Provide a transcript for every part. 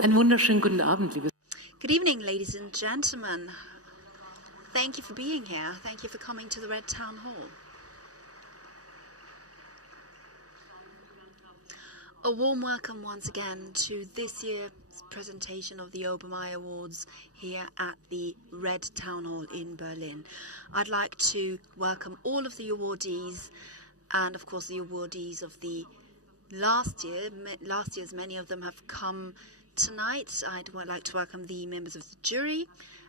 Einen wunderschönen guten Abend, liebe. Good evening, ladies and gentlemen. Thank you for being here. Thank you for coming to the Red Town Hall. A warm welcome once again to this year's presentation of the Obermayer Awards here at the Red Town Hall in Berlin. I'd like to welcome all of the awardees and, of course, the awardees of the last year. Last year's many of them have come tonight. I'd like to welcome the members of the jury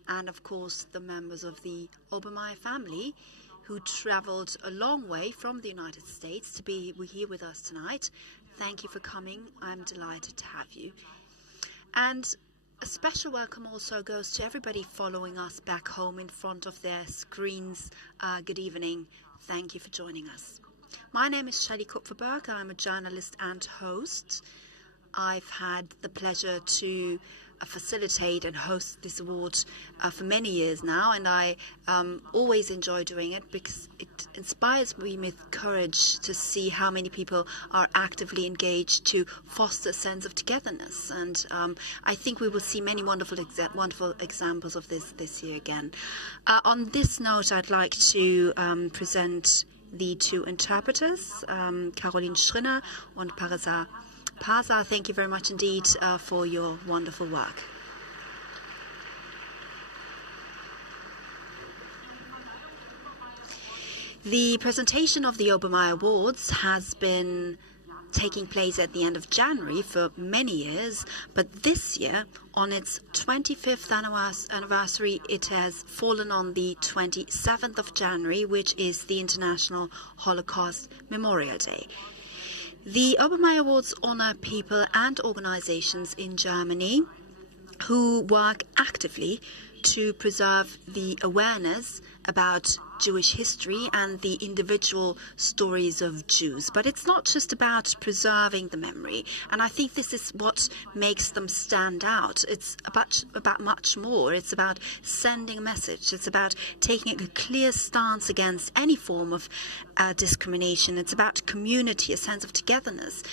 and, of course, the members of the Obermayer family who traveled a long way from the United States to be here with us tonight. Thank you for coming. I'm delighted to have you. And a special welcome also goes to everybody following us back home in front of their screens. Good evening. Thank you for joining us. My name is Shelley Kupferberg. I'm a journalist and host. I've had the pleasure to facilitate and host this award for many years now, and I always enjoy doing it because it inspires me with courage to see how many people are actively engaged to foster a sense of togetherness. And I think we will see many wonderful examples of this year again. On this note, I'd like to present the two interpreters, Caroline Schrinner and Parasa. Thank you very much indeed for your wonderful work. The presentation of the Obermayer Awards has been taking place at the end of January for many years, but this year, on its 25th anniversary, it has fallen on the 27th of January, which is the International Holocaust Memorial Day. The Obermayer Awards honor people and organizations in Germany who work actively to preserve the awareness about Jewish history and the individual stories of Jews. But it's not just about preserving the memory, and I think this is what makes them stand out. It's about much more. It's about sending a message. It's about taking a clear stance against any form of discrimination. It's about community, a sense of togetherness,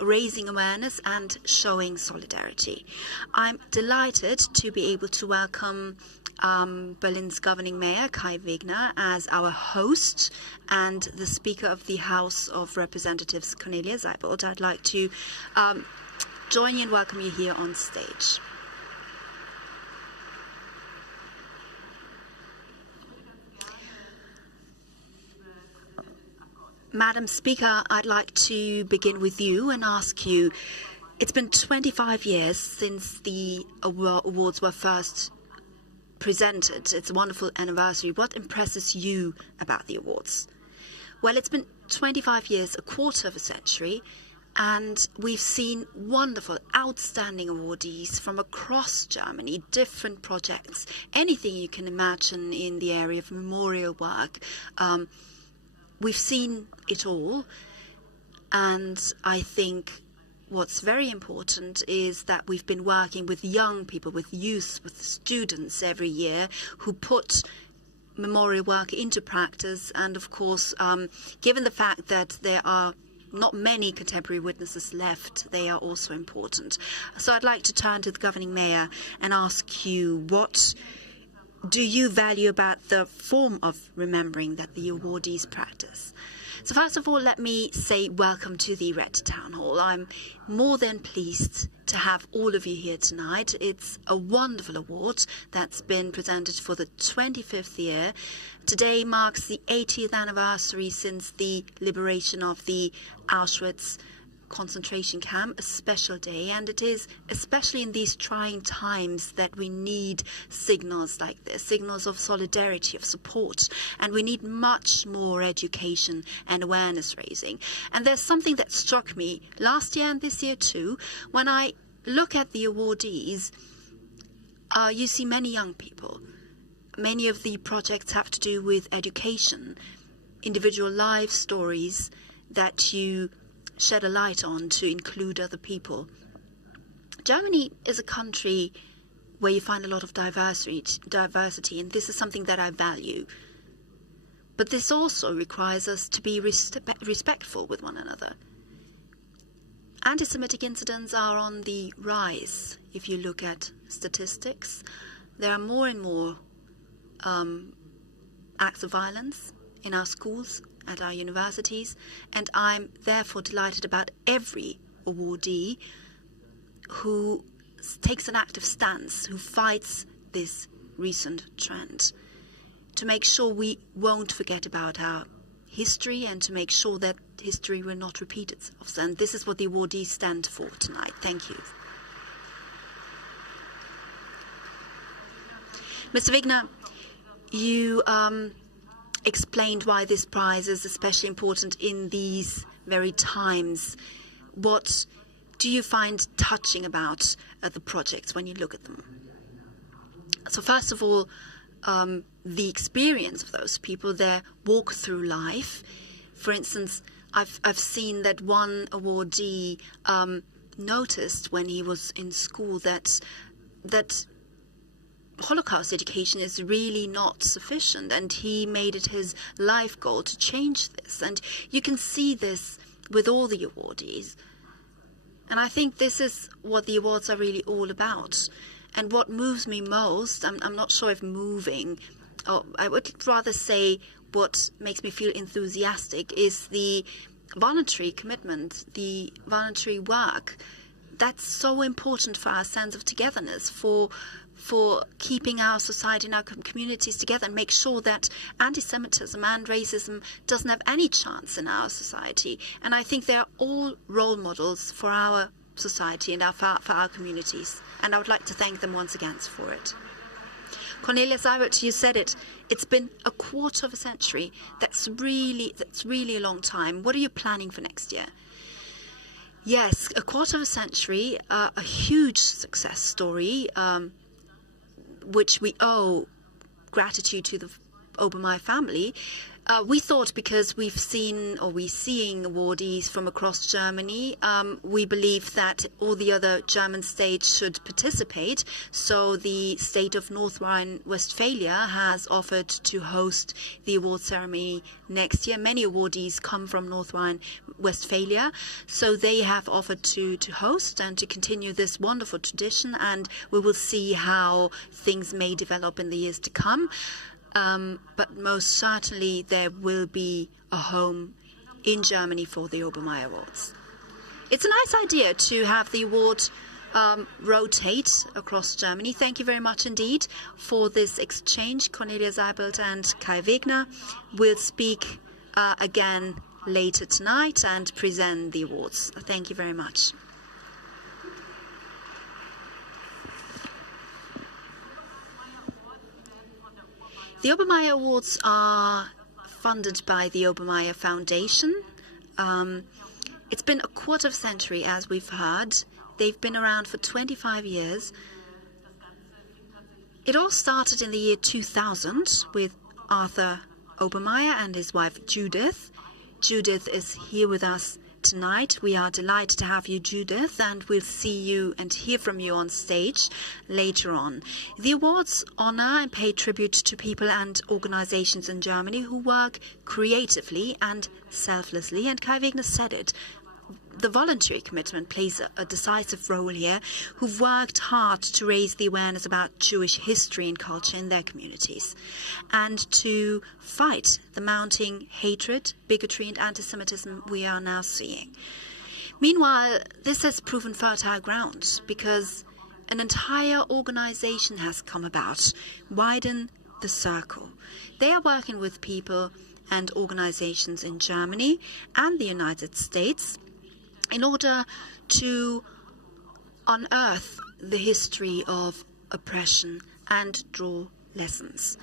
raising awareness and showing solidarity. I'm delighted to be able to welcome Berlin's governing mayor, Kai Wegner, as our host, and the Speaker of the House of Representatives, Cornelia Seibold. I'd like to join you and welcome you here on stage. Madam Speaker, I'd like to begin with you and ask you, it's been 25 years since the awards were first presented. It's a wonderful anniversary. What impresses you about the awards? Well, it's been 25 years, a quarter of a century, and we've seen wonderful, outstanding awardees from across Germany, different projects, anything you can imagine in the area of memorial work. We've seen it all, and I think what's very important is that we've been working with young people, with youth, with students every year who put memorial work into practice. And of course, given the fact that there are not many contemporary witnesses left, they are also important. So I'd like to turn to the governing mayor and ask you, what do you value about the form of remembering that the awardees practice? So first of all, let me say welcome to the Red Town Hall. I'm more than pleased to have all of you here tonight. It's a wonderful award that's been presented for the 25th year. Today marks the 80th anniversary since the liberation of the Auschwitz concentration camp, a special day, and it is especially in these trying times that we need signals like this, signals of solidarity, of support, and we need much more education and awareness raising. And there's something that struck me last year and this year too. When I look at the awardees, you see many young people. Many of the projects have to do with education, individual life stories that you shed a light on to include other people. Germany is a country where you find a lot of diversity, and this is something that I value. But this also requires us to be respectful with one another. Anti-Semitic incidents are on the rise. If you look at statistics, there are more and more acts of violence in our schools, at our universities, and I'm therefore delighted about every awardee who takes an active stance, who fights this recent trend, to make sure we won't forget about our history and to make sure that history will not repeat itself. And this is what the awardees stand for tonight. Thank you. Mr. Wegner, you explained why this prize is especially important in these very times. What do you find touching about the projects when you look at them? So first of all, the experience of those people, their walk through life. For instance, I've seen that one awardee noticed when he was in school that Holocaust education is really not sufficient, and he made it his life goal to change this. And you can see this with all the awardees. And I think this is what the awards are really all about. And what moves me most, I'm not sure if moving, or I would rather say what makes me feel enthusiastic, is the voluntary commitment, the voluntary work. That's so important for our sense of togetherness, for keeping our society and our communities together, and make sure that anti-Semitism and racism doesn't have any chance in our society. And I think they are all role models for our society and for our communities. And I would like to thank them once again for it. Cornelia Seibert, you said it. It's been a quarter of a century. That's really a long time. What are you planning for next year? Yes, a quarter of a century, a huge success story, which we owe gratitude to the Obermayer family. We thought, because we're seeing awardees from across Germany, we believe that all the other German states should participate. So the state of North Rhine-Westphalia has offered to host the award ceremony next year. Many awardees come from North Rhine-Westphalia, so they have offered to host and to continue this wonderful tradition, and we will see how things may develop in the years to come. But most certainly there will be a home in Germany for the Obermayer Awards. It's a nice idea to have the award rotate across Germany. Thank you very much indeed for this exchange. Cornelia Seibert and Kai Wegner will speak again later tonight and present the awards. Thank you very much. The Obermayer Awards are funded by the Obermayer Foundation. It's been a quarter of a century, as we've heard. They've been around for 25 years. It all started in the year 2000 with Arthur Obermayer and his wife Judith. Judith is here with us tonight. We are delighted to have you, Judith, and we'll see you and hear from you on stage later on. The awards honor and pay tribute to people and organizations in Germany who work creatively and selflessly, and Kai Wegner said it. The voluntary commitment plays a decisive role here, who've worked hard to raise the awareness about Jewish history and culture in their communities, and to fight the mounting hatred, bigotry and anti-Semitism we are now seeing. Meanwhile, this has proven fertile ground, because an entire organization has come about, Widen the Circle. They are working with people and organizations in Germany and the United States in order to unearth the history of oppression and draw lessons.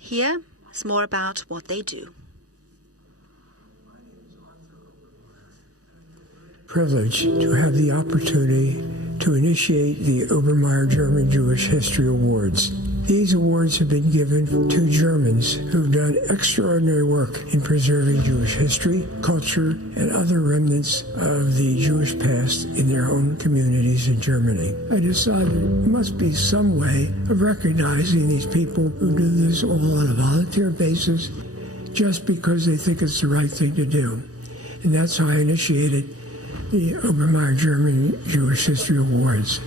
Here is more about what they do. Privilege to have the opportunity to initiate the Obermayer German Jewish History Awards. These awards have been given to Germans who've done extraordinary work in preserving Jewish history, culture, and other remnants of the Jewish past in their own communities in Germany. I decided there must be some way of recognizing these people who do this all on a volunteer basis just because they think it's the right thing to do. And that's how I initiated the Obermayer German Jewish History Awards.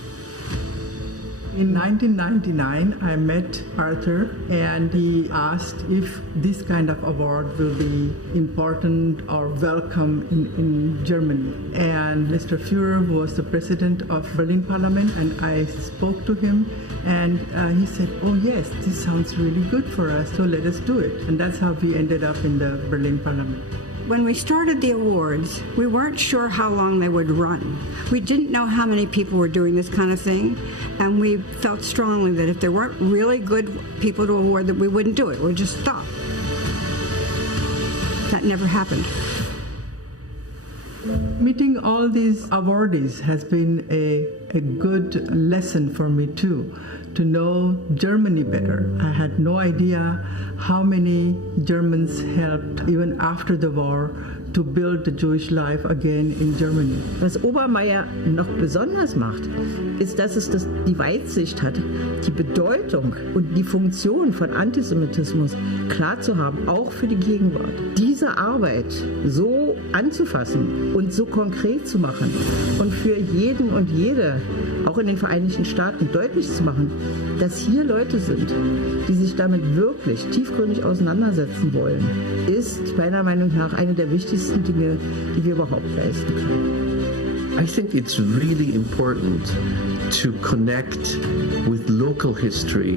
In 1999, I met Arthur, and he asked if this kind of award will be important or welcome in Germany. And Mr. Führer was the president of Berlin Parliament, and I spoke to him, and he said, oh yes, this sounds really good for us, so let us do it. And that's how we ended up in the Berlin Parliament. When we started the awards, we weren't sure how long they would run. We didn't know how many people were doing this kind of thing, and we felt strongly that if there weren't really good people to award, that we wouldn't do it. We'd just stop. That never happened. Meeting all these awardees has been a good lesson for me too, to know Germany better. I had no idea how many Germans helped, even after the war, to build the Jewish life again in Germany. Was Obermayer noch besonders macht, ist, dass es die Weitsicht hat, die Bedeutung und die Funktion von Antisemitismus klar zu haben, auch für die Gegenwart. Diese Arbeit so anzufassen und so konkret zu machen und für jeden und jede, auch in den Vereinigten Staaten, deutlich zu machen, dass hier Leute sind, die sich damit wirklich tiefgründig auseinandersetzen wollen, ist meiner Meinung nach eine der wichtigsten Dinge, die wir überhaupt leisten können. I think it's really important to connect with local history.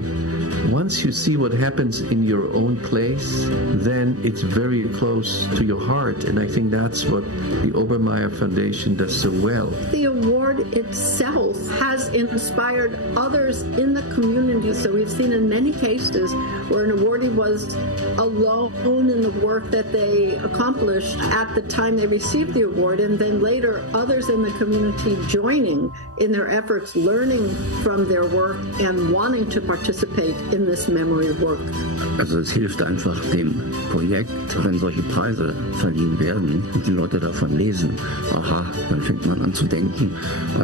Once you see what happens in your own place, then it's very close to your heart, and I think that's what the Obermayer Foundation does so well. The award itself has inspired others in the community, so we've seen in many cases where an awardee was alone in the work that they accomplished at the time they received the award, and then later others in the community joining in their efforts, learning from their work and wanting to participate in this memory work. Also es hilft einfach dem Projekt, wenn solche Preise verliehen werden und die Leute davon lesen. Aha, dann fängt man an zu denken,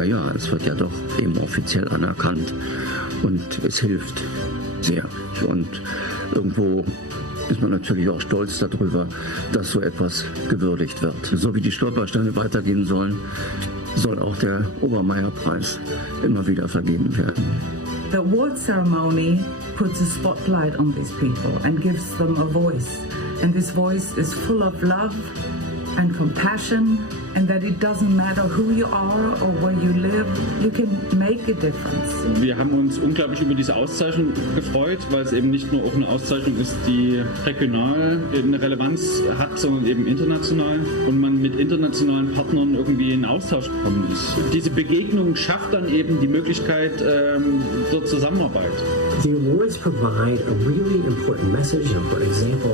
ja, es wird ja doch eben offiziell anerkannt und es hilft sehr. Und irgendwo ist man natürlich auch stolz darüber, dass so etwas gewürdigt wird. So wie die Stolpersteine weitergehen sollen, soll auch der Obermayer-Preis immer wieder vergeben werden. The award ceremony puts a spotlight on these people and gives them a voice. And this voice is full of love and compassion, and that it doesn't matter who you are or where you live, you can make a difference. Wir haben uns unglaublich über diese Auszeichnung gefreut, weil es eben nicht nur auch eine Auszeichnung ist, die regional eine Relevanz hat, sondern eben international und man mit internationalen Partnern irgendwie in Austausch gekommen ist. Diese Begegnung schafft dann eben die Möglichkeit zur Zusammenarbeit. The awards provide a really important message, an important example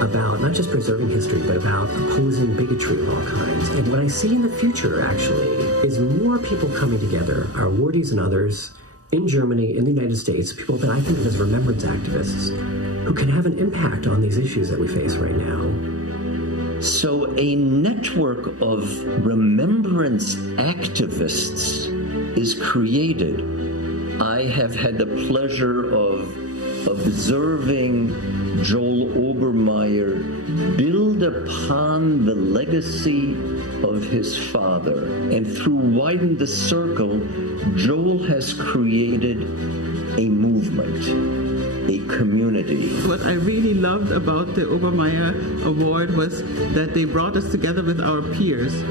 about not just preserving history, but about opposing bigotry of all kinds. And what I see in the future, actually, is more people coming together, our awardees and others, in Germany, in the United States, people that I think of as remembrance activists, who can have an impact on these issues that we face right now. So a network of remembrance activists is created. I have had the pleasure of observing Joel Obermayer build upon the legacy of his father. And through Widen the Circle, Joel has created a movement, a community. What I really loved about the Obermayer Award was that they brought us together with our peers.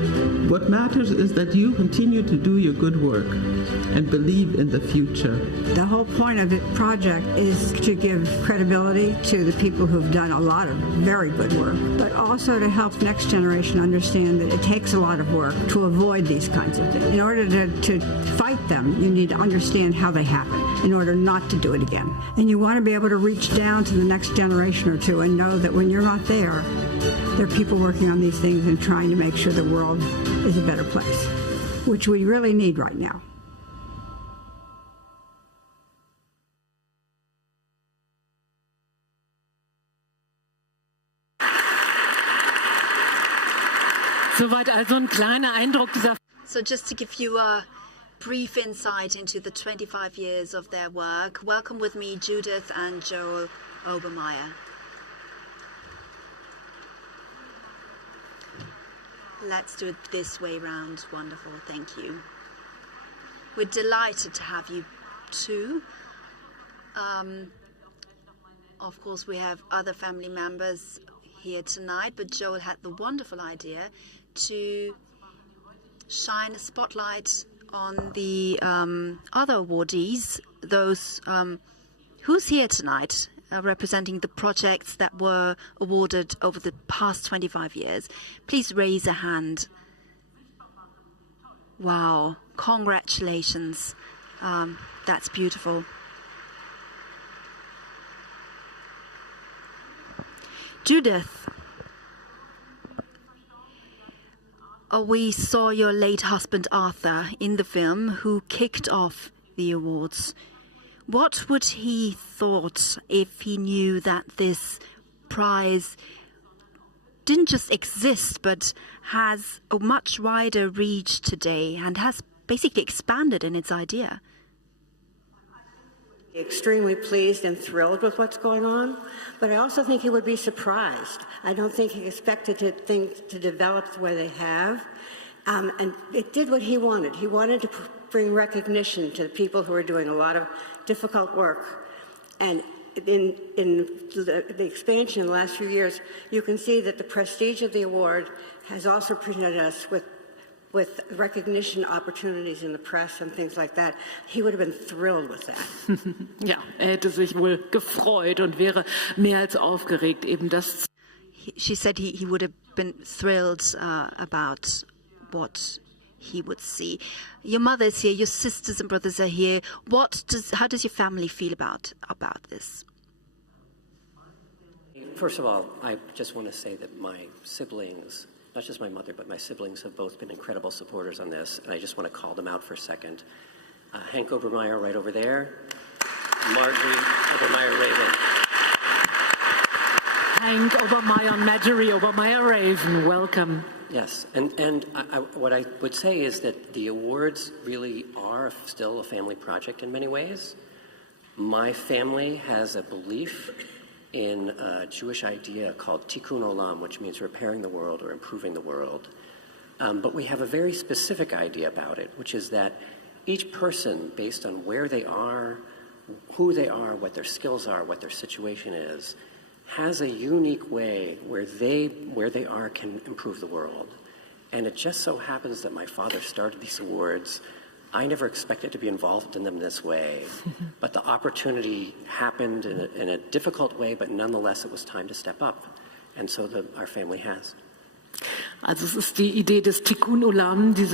What matters is that you continue to do your good work and believe in the future. The whole point of the project is to give credibility to the people who've done a lot of very good work, but also to help the next generation understand that it takes a lot of work to avoid these kinds of things. In order to fight them, you need to understand how they happen in order not to do it again. And you want to be able to reach down to the next generation or two and know that when you're not there are people working on these things and trying to make sure the world is a better place, which we really need right now. Soweit also ein kleiner Eindruck dieser. So just to give you a brief insight into the 25 years of their work, welcome with me Judith and Joel Obermayer. Let's do it this way round. Wonderful, thank you. We're delighted to have you too. Of course, we have other family members here tonight, but Joel had the wonderful idea to shine a spotlight on the other awardees, those who's here tonight representing the projects that were awarded over the past 25 years. Please raise a hand. Wow, congratulations. That's beautiful. Judith, we saw your late husband Arthur in the film, who kicked off the awards. What would he thought if he knew that this prize didn't just exist, but has a much wider reach today and has basically expanded in its idea? Extremely pleased and thrilled with what's going on, but I also think he would be surprised. I don't think he expected things to develop the way they have, and it did what he wanted. He wanted to bring recognition to the people who are doing a lot of difficult work, and in the expansion in the last few years, you can see that the prestige of the award has also presented us with recognition opportunities in the press and things like that. He would have been thrilled with that. Ja, hätte sich wohl gefreut und wäre mehr als aufgeregt, eben das. She said he would have been thrilled about what he would see. Your mother is here, your sisters and brothers are here. How does your family feel about this? First of all, I just want to say that my siblings, not just my mother, but my siblings have both been incredible supporters on this, and I just want to call them out for a second. Hank Obermayer right over there, Marjorie Obermayer-Raven. Hank Obermayer and Marjorie Obermayer-Raven, welcome. Yes, and what I would say is that the awards really are still a family project in many ways. My family has a belief in a Jewish idea called tikkun olam, which means repairing the world or improving the world. But we have a very specific idea about it, which is that each person, based on where they are, who they are, what their skills are, what their situation is, has a unique way where they are can improve the world. And it just so happens that my father started these awards. I never expected to be involved in them this way, but the opportunity happened in a difficult way, but nonetheless it was time to step up. And so our family has. Also es ist die Idee des Tikkun Olam, das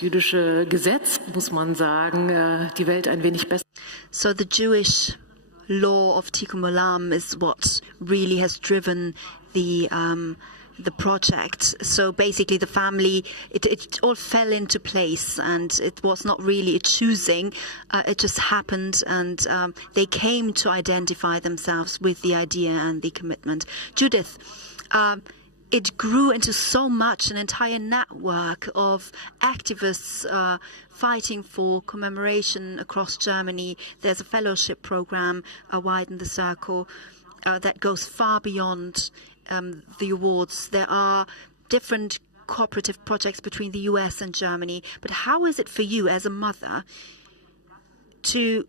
jüdische Gesetz, muss man sagen, die Welt ein wenig besser. So the Jewish law of Tikkun Olam is what really has driven the project. So basically the family, it all fell into place, and it was not really a choosing, it just happened, and they came to identify themselves with the idea and the commitment. Judith, it grew into so much, an entire network of activists fighting for commemoration across Germany. There's a fellowship program, Widen the Circle, that goes far beyond the awards. There are different cooperative projects between the US and Germany. But how is it for you as a mother to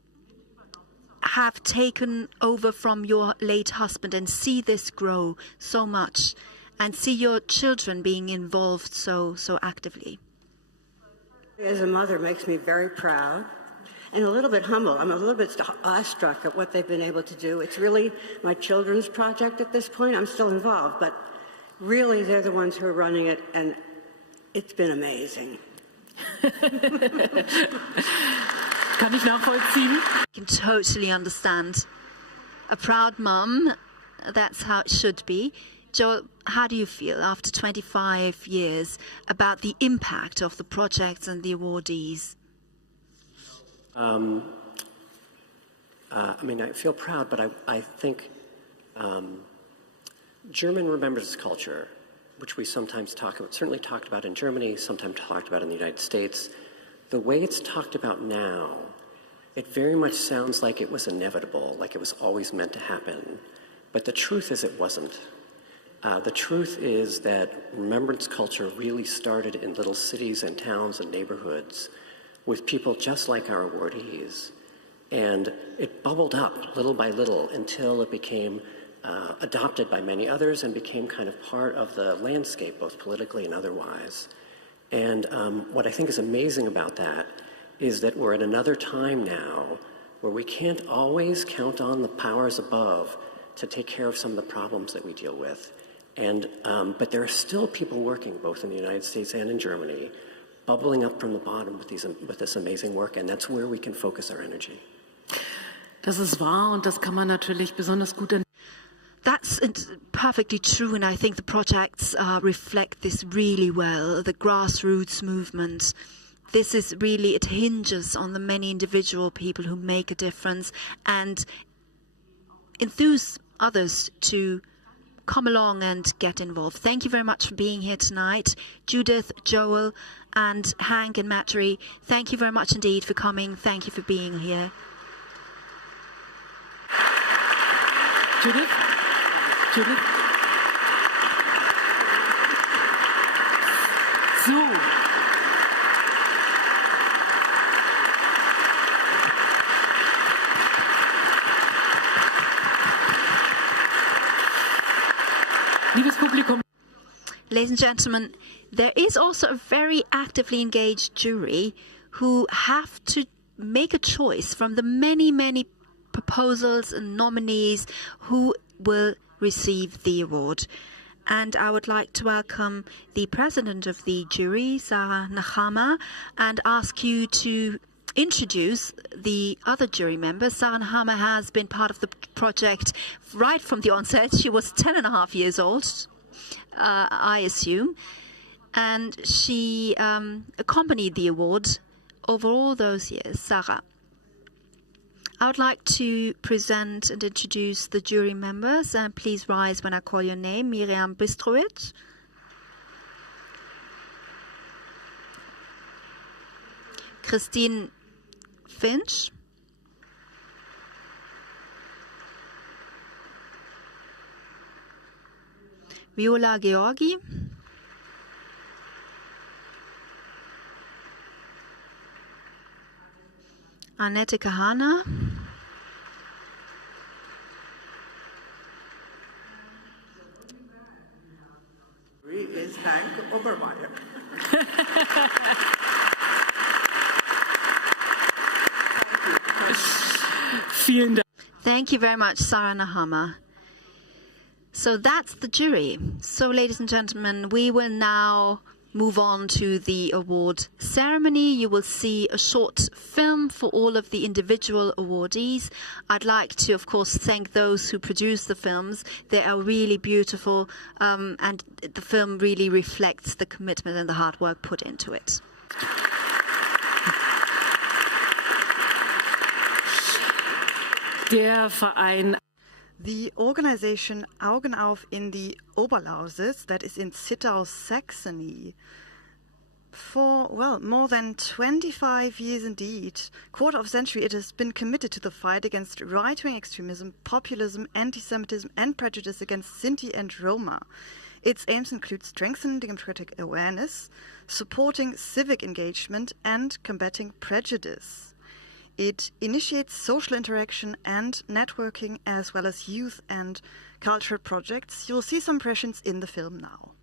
have taken over from your late husband and see this grow so much and see your children being involved so actively? As a mother, makes me very proud and a little bit humble. I'm a little bit awestruck at what they've been able to do. It's really my children's project at this point. I'm still involved, but really they're the ones who are running it, and it's been amazing. Kann ich nachvollziehen? I can totally understand. A proud mum, that's how it should be. Joel, how do you feel after 25 years about the impact of the projects and the awardees? I mean, I feel proud, but I think German remembers its culture, which we sometimes certainly talked about in Germany, sometimes talked about in the United States. The way it's talked about now, it very much sounds like it was inevitable, like it was always meant to happen. But the truth is it wasn't. The truth is that remembrance culture really started in little cities and towns and neighborhoods with people just like our awardees. And it bubbled up little by little until it became adopted by many others and became kind of part of the landscape, both politically and otherwise. And what I think is amazing about that is that we're at another time now where we can't always count on the powers above to take care of some of the problems that we deal with. And but there are still people working both in the United States and in Germany, bubbling up from the bottom with this amazing work, and that's where we can focus our energy. Das ist wahr und das kann man natürlich besonders gut. That's perfectly true, and I think the projects reflect this really well, the grassroots movement. This is really, it hinges on the many individual people who make a difference and enthuse others to come along and get involved. Thank you very much for being here tonight. Judith, Joel, and Hank and Matri, thank you very much indeed for coming. Thank you for being here. Judith? Judith? So. Liebes Publikum. Ladies and gentlemen, there is also a very actively engaged jury who have to make a choice from the many, many proposals and nominees who will receive the award. And I would like to welcome the president of the jury, Sarah Nahama, and ask you to introduce the other jury members. Sarah Nahama has been part of the project right from the onset. She was 10.5 years old, I assume, and she accompanied the award over all those years. Sarah, I would like to present and introduce the jury members, and please rise when I call your name. Miriam Bistrowitz, Christine Finch, Viola Georgi, Annette Kahana, is Hank Obermayer. Thank you very much, Sarah Nahama. So that's the jury. So, ladies and gentlemen, we will now move on to the award ceremony. You will see a short film for all of the individual awardees. I'd like to, of course, thank those who produced the films. They are really beautiful, and the film really reflects the commitment and the hard work put into it. Der Verein. The organization Augen auf in the Oberlausitz, that is in Zittau, Saxony, for, well, more than 25 years indeed, quarter of a century, it has been committed to the fight against right-wing extremism, populism, antisemitism and prejudice against Sinti and Roma. Its aims include strengthening democratic awareness, supporting civic engagement and combating prejudice. It initiates social interaction and networking as well as youth and cultural projects. You'll see some impressions in the film now.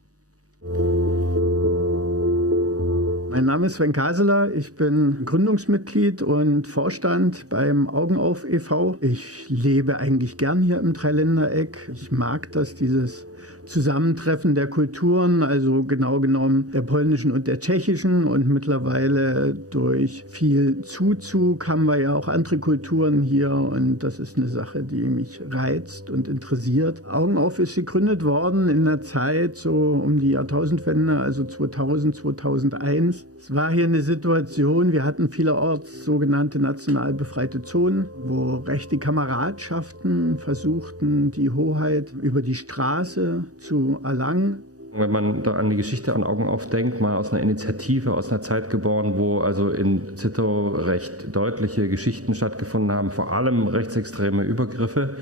Mein Name ist Sven Kaseler, ich bin Gründungsmitglied und Vorstand beim Augen auf e.V. Ich lebe eigentlich gern hier im Dreiländereck. Ich mag das, dieses Zusammentreffen der Kulturen, also genau genommen der polnischen und der tschechischen, und mittlerweile durch viel Zuzug haben wir ja auch andere Kulturen hier, und das ist eine Sache, die mich reizt und interessiert. Augen auf ist gegründet worden in der Zeit so um die Jahrtausendwende, also 2000, 2001. Es war hier eine Situation, wir hatten vielerorts sogenannte national befreite Zonen, wo rechte Kameradschaften versuchten, die Hoheit über die Straße zu erlangen. Wenn man da an die Geschichte an Augen auf denkt, mal aus einer Initiative, aus einer Zeit geboren, wo also in Zittau recht deutliche Geschichten stattgefunden haben, vor allem rechtsextreme Übergriffe.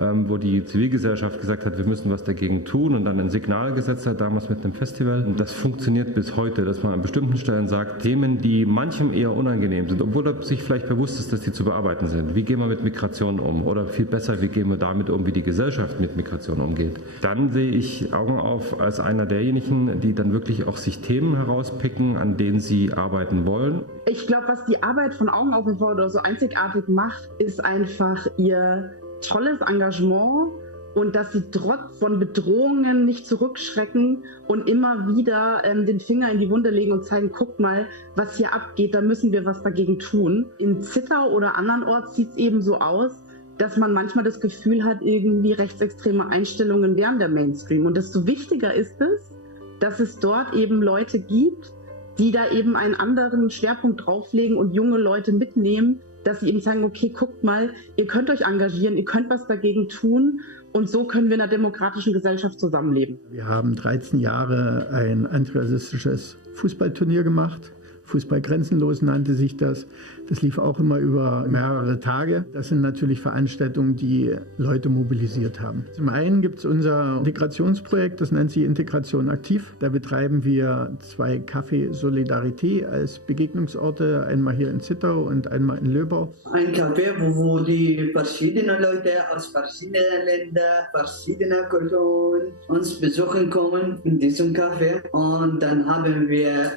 wo die Zivilgesellschaft gesagt hat, wir müssen was dagegen tun und dann ein Signal gesetzt hat, damals mit einem Festival. Und das funktioniert bis heute, dass man an bestimmten Stellen sagt, Themen, die manchem eher unangenehm sind, obwohl er sich vielleicht bewusst ist, dass die zu bearbeiten sind. Wie gehen wir mit Migration um? Oder viel besser, wie gehen wir damit um, wie die Gesellschaft mit Migration umgeht? Dann sehe ich Augen auf als einer derjenigen, die dann wirklich auch sich Themen herauspicken, an denen sie arbeiten wollen. Ich glaube, was die Arbeit von Augen auf oder so einzigartig macht, ist einfach ihr tolles Engagement und dass sie trotz von Bedrohungen nicht zurückschrecken und immer wieder den Finger in die Wunde legen und zeigen, guckt mal, was hier abgeht, da müssen wir was dagegen tun. In Zittau oder andernorts sieht es eben so aus, dass man manchmal das Gefühl hat, irgendwie rechtsextreme Einstellungen wären der Mainstream. Und desto wichtiger ist es, dass es dort eben Leute gibt, die da eben einen anderen Schwerpunkt drauflegen und junge Leute mitnehmen, dass sie eben sagen, okay, guckt mal, ihr könnt euch engagieren, ihr könnt was dagegen tun und so können wir in einer demokratischen Gesellschaft zusammenleben. Wir haben 13 Jahre ein antirassistisches Fußballturnier gemacht. Fußball grenzenlos nannte sich das. Das lief auch immer über mehrere Tage. Das sind natürlich Veranstaltungen, die Leute mobilisiert haben. Zum einen gibt es unser Integrationsprojekt, das nennt sich Integration aktiv. Da betreiben wir 2 Café Solidarité als Begegnungsorte, einmal hier in Zittau und einmal in Löbau. Ein Café, wo die verschiedenen Leute aus verschiedenen Ländern, verschiedenen Kulturen uns besuchen kommen in diesem Café. Und dann haben wir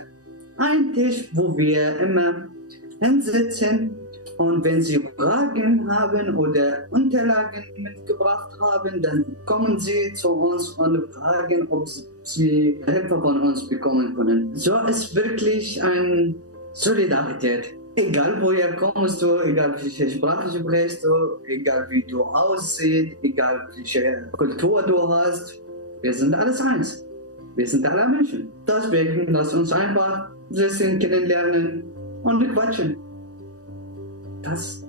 einen Tisch, wo wir immer hinsitzen und wenn Sie Fragen haben oder Unterlagen mitgebracht haben, dann kommen Sie zu uns und fragen, ob Sie Hilfe von uns bekommen können. So ist wirklich eine Solidarität. Egal woher kommst du, egal welche Sprache sprichst du, egal wie du aussiehst, egal welche Kultur du hast, wir sind alles eins. Wir sind alle Menschen. Deswegen lass uns einfach sitzen, kennenlernen und quatschen. Das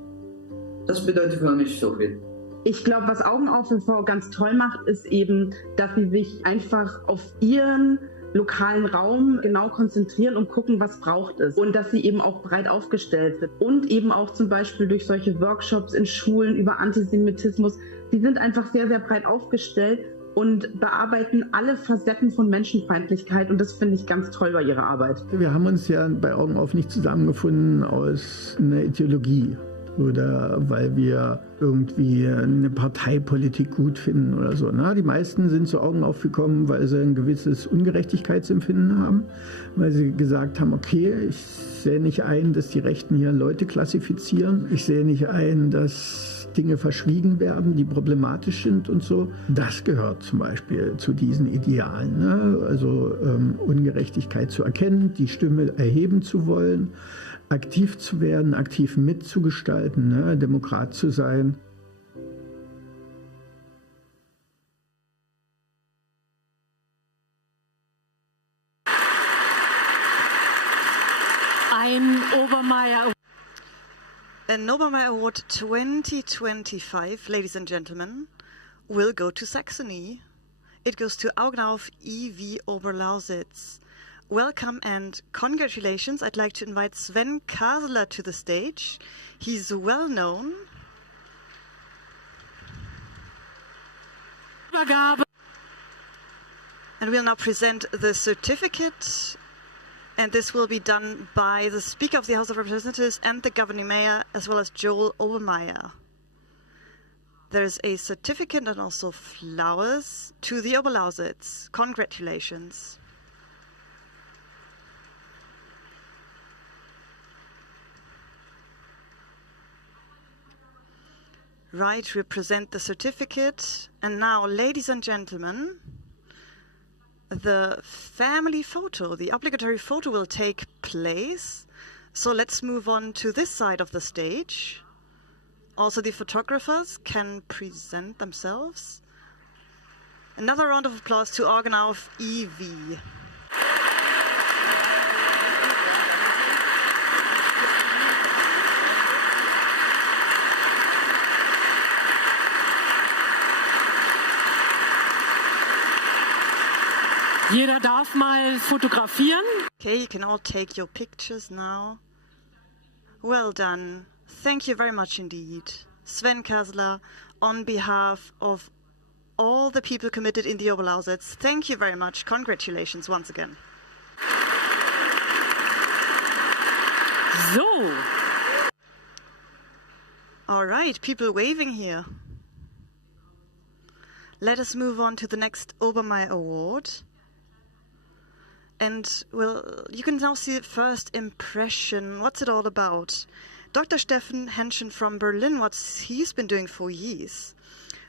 bedeutet für mich so viel. Ich glaube, was Augen auf e.V. ganz toll macht, ist eben, dass sie sich einfach auf ihren lokalen Raum genau konzentrieren und gucken, was braucht es. Und dass sie eben auch breit aufgestellt sind. Und eben auch zum Beispiel durch solche Workshops in Schulen über Antisemitismus. Sie sind einfach sehr, sehr breit aufgestellt und bearbeiten alle Facetten von Menschenfeindlichkeit und das finde ich ganz toll bei ihrer Arbeit. Wir haben uns ja bei Augen auf nicht zusammengefunden aus einer Ideologie oder weil wir irgendwie eine Parteipolitik gut finden oder so. Na, die meisten sind zu Augen aufgekommen, weil sie ein gewisses Ungerechtigkeitsempfinden haben, weil sie gesagt haben, okay, ich sehe nicht ein, dass die Rechten hier Leute klassifizieren, ich sehe nicht ein, dass Dinge verschwiegen werden, die problematisch sind und so. Das gehört zum Beispiel zu diesen Idealen. Ne? Also Ungerechtigkeit zu erkennen, die Stimme erheben zu wollen, aktiv zu werden, aktiv mitzugestalten, ne? Demokrat zu sein. Ein Obermayer An Obermayer Award 2025, ladies and gentlemen, will go to Saxony. It goes to Augen auf e.V. Oberlausitz. Welcome and congratulations. I'd like to invite Sven Kasler to the stage. He's well known. And we'll now present the certificate. And this will be done by the Speaker of the House of Representatives and the Governing Mayor, as well as Joel Obermayer. There's a certificate and also flowers to the Oberlausitz. Congratulations. Right, we present the certificate. And now, ladies and gentlemen, the family photo, the obligatory photo will take place. So let's move on to this side of the stage. Also, the photographers can present themselves. Another round of applause to Augen auf e.V. Jeder darf mal fotografieren. Okay, you can all take your pictures now. Well done. Thank you very much indeed. Sven Kasler, on behalf of all the people committed in the Oberlausitz, thank you very much. Congratulations once again. So. All right, people waving here. Let us move on to the next Obermayer Award. And, well, you can now see the first impression. What's it all about? Dr. Steffen Henschen from Berlin, what's he's been doing for years.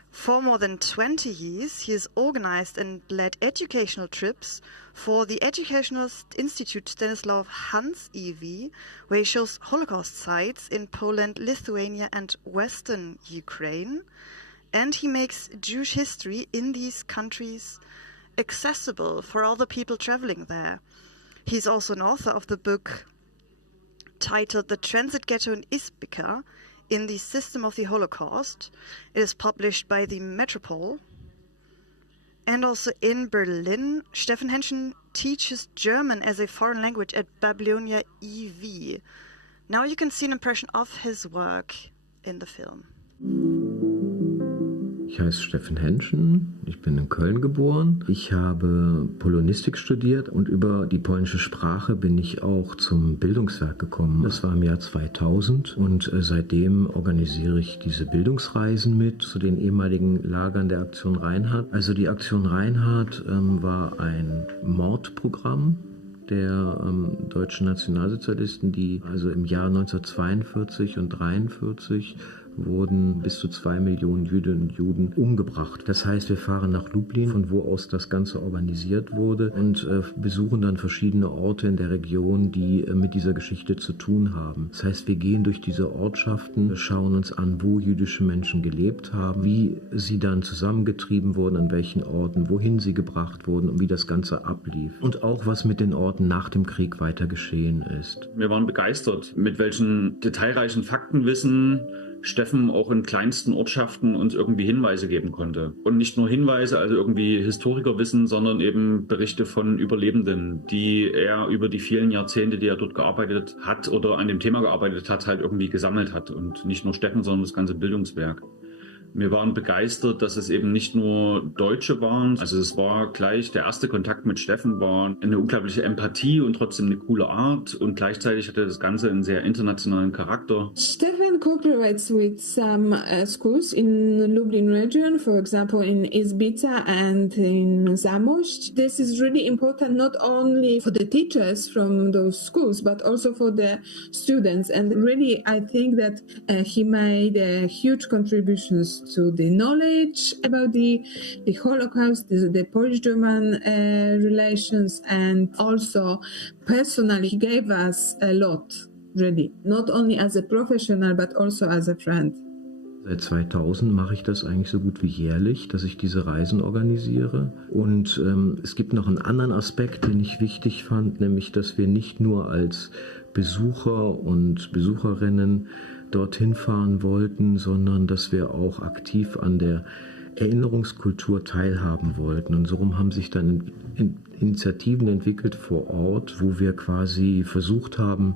For more than 20 years, he has organized and led educational trips for the Educational Institute Stanislaw Hans e.V., where he shows Holocaust sites in Poland, Lithuania, and Western Ukraine. And he makes Jewish history in these countries accessible for all the people traveling there. He's also an author of the book titled The Transit Ghetto in Izbica in the System of the Holocaust. It is published by the Metropole. And also in Berlin, Steffen Henschen teaches German as a foreign language at Babylonia e.V. Now you can see an impression of his work in the film. Ich heiße Steffen Henschen, ich bin in Köln geboren. Ich habe Polonistik studiert und über die polnische Sprache bin ich auch zum Bildungswerk gekommen. Das war im Jahr 2000 und seitdem organisiere ich diese Bildungsreisen mit zu den ehemaligen Lagern der Aktion Reinhardt. Also die Aktion Reinhardt war ein Mordprogramm der deutschen Nationalsozialisten, die also im Jahr 1942 und 1943 wurden bis zu 2 Millionen Jüdinnen und Juden umgebracht. Das heißt, wir fahren nach Lublin, von wo aus das Ganze organisiert wurde und besuchen dann verschiedene Orte in der Region, die mit dieser Geschichte zu tun haben. Das heißt, wir gehen durch diese Ortschaften, schauen uns an, wo jüdische Menschen gelebt haben, wie sie dann zusammengetrieben wurden, an welchen Orten, wohin sie gebracht wurden und wie das Ganze ablief. Und auch, was mit den Orten nach dem Krieg weiter geschehen ist. Wir waren begeistert, mit welchen detailreichen Faktenwissen Steffen auch in kleinsten Ortschaften uns irgendwie Hinweise geben konnte. Und nicht nur Hinweise, also irgendwie Historikerwissen, sondern eben Berichte von Überlebenden, die er über die vielen Jahrzehnte, die er dort gearbeitet hat oder an dem Thema gearbeitet hat, halt irgendwie gesammelt hat. Und nicht nur Steffen, sondern das ganze Bildungswerk. Wir waren begeistert, dass es eben nicht nur Deutsche waren. Also es war gleich, der erste Kontakt mit Steffen war eine unglaubliche Empathie und trotzdem eine coole Art. Und gleichzeitig hatte das Ganze einen sehr internationalen Charakter. Steffen cooperates with some schools in Lublin region, for example in Izbica and in Zamość. This is really important not only for the teachers from those schools, but also for the students. And really, I think that he made huge contributions to the knowledge about the Holocaust, the Polish-German relations, and also personally he gave us a lot, really, not only as a professional, but also as a friend. Seit 2000 mache ich das eigentlich so gut wie jährlich, dass ich diese Reisen organisiere. Und es gibt noch einen anderen Aspekt, den ich wichtig fand, nämlich, dass wir nicht nur als Besucher und Besucherinnen dorthin fahren wollten, sondern dass wir auch aktiv an der Erinnerungskultur teilhaben wollten. Und so haben sich dann Initiativen entwickelt vor Ort, wo wir quasi versucht haben,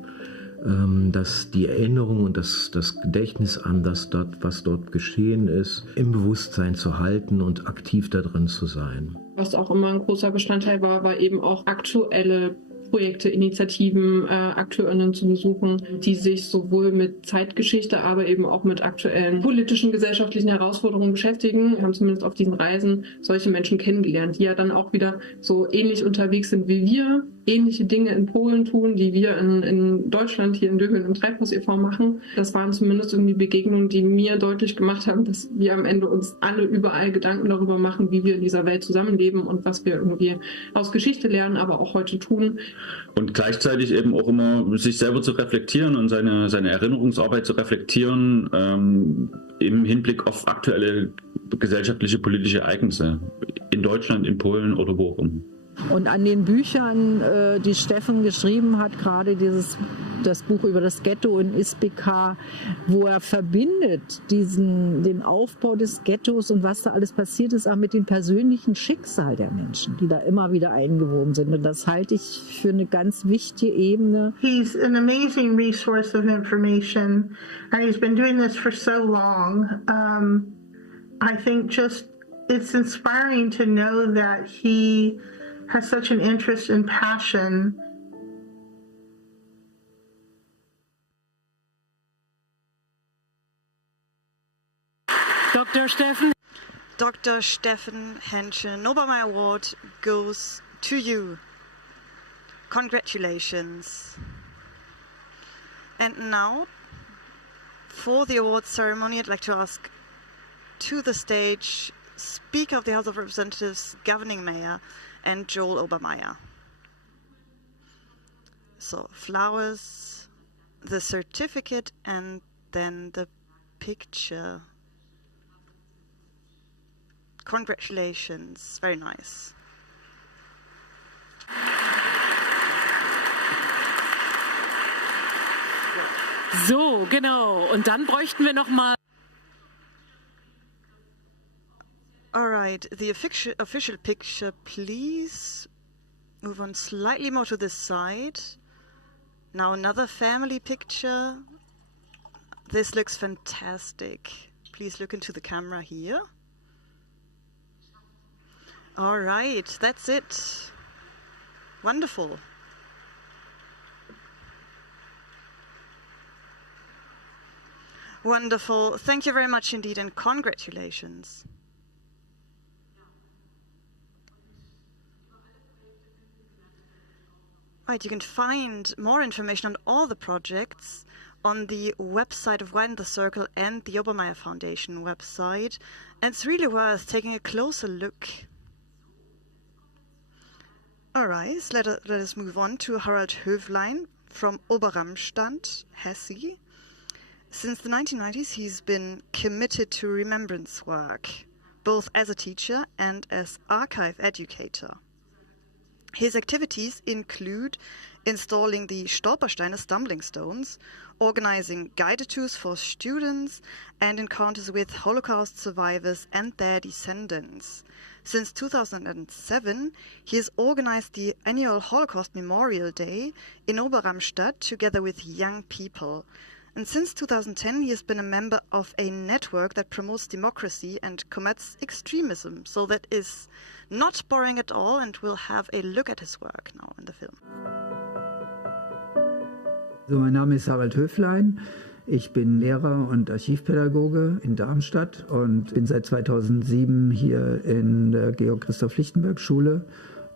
dass die Erinnerung und das Gedächtnis an das, was dort geschehen ist, im Bewusstsein zu halten und aktiv da drin zu sein. Was auch immer ein großer Bestandteil war eben auch aktuelle Projekte, Initiativen, AkteurInnen zu besuchen, die sich sowohl mit Zeitgeschichte, aber eben auch mit aktuellen politischen, gesellschaftlichen Herausforderungen beschäftigen. Wir haben zumindest auf diesen Reisen solche Menschen kennengelernt, die ja dann auch wieder so ähnlich unterwegs sind wie wir, ähnliche Dinge in Polen tun, die wir in Deutschland, hier in Döbeln im Treibhaus e.V. machen. Das waren zumindest irgendwie Begegnungen, die mir deutlich gemacht haben, dass wir am Ende uns alle überall Gedanken darüber machen, wie wir in dieser Welt zusammenleben und was wir irgendwie aus Geschichte lernen, aber auch heute tun. Und gleichzeitig eben auch immer sich selber zu reflektieren und seine Erinnerungsarbeit zu reflektieren im Hinblick auf aktuelle gesellschaftliche, politische Ereignisse in Deutschland, in Polen oder wo auch immer. Und an den Büchern, die Steffen geschrieben hat, gerade das Buch über das Ghetto in Izbica, wo er verbindet den Aufbau des Ghettos und was da alles passiert ist, auch mit dem persönlichen Schicksal der Menschen, die da immer wieder eingewoben sind. Und das halte ich für eine ganz wichtige Ebene. He's an amazing resource of information and he's been doing this for so long. I think just it's inspiring to know that he has such an interest and passion. Dr. Steffen Henschen, Obermayer Award goes to you. Congratulations. And now, for the award ceremony, I'd like to ask to the stage Speaker of the House of Representatives, Governing Mayor, and Joel Obermayer. So, flowers, the certificate, and then the picture. Congratulations, very nice. So, genau. Und dann bräuchten wir noch mal. All right, the official picture, please. Move on slightly more to this side. Now another family picture. This looks fantastic. Please look into the camera here. All right, that's it. Wonderful. Wonderful. Thank you very much indeed, and congratulations. Right, you can find more information on all the projects on the website of Widen the Circle and the Obermayer Foundation website, and it's really worth taking a closer look. All right, let us move on to Harald Höflein from Oberramstadt, Hesse. Since the 1990s, he's been committed to remembrance work, both as a teacher and as archive educator. His activities include installing the Stolpersteine stumbling stones, organizing guided tours for students, and encounters with Holocaust survivors and their descendants. Since 2007, he has organized the annual Holocaust Memorial Day in Oberramstadt together with young people. And since 2010, he has been a member of a network that promotes democracy and combats extremism. So that is not boring at all, and we'll have a look at his work now in the film. So, mein Name ist Harald Höflein. Ich bin Lehrer und Archivpädagoge in Darmstadt und bin seit 2007 hier in der Georg-Christoph-Lichtenberg-Schule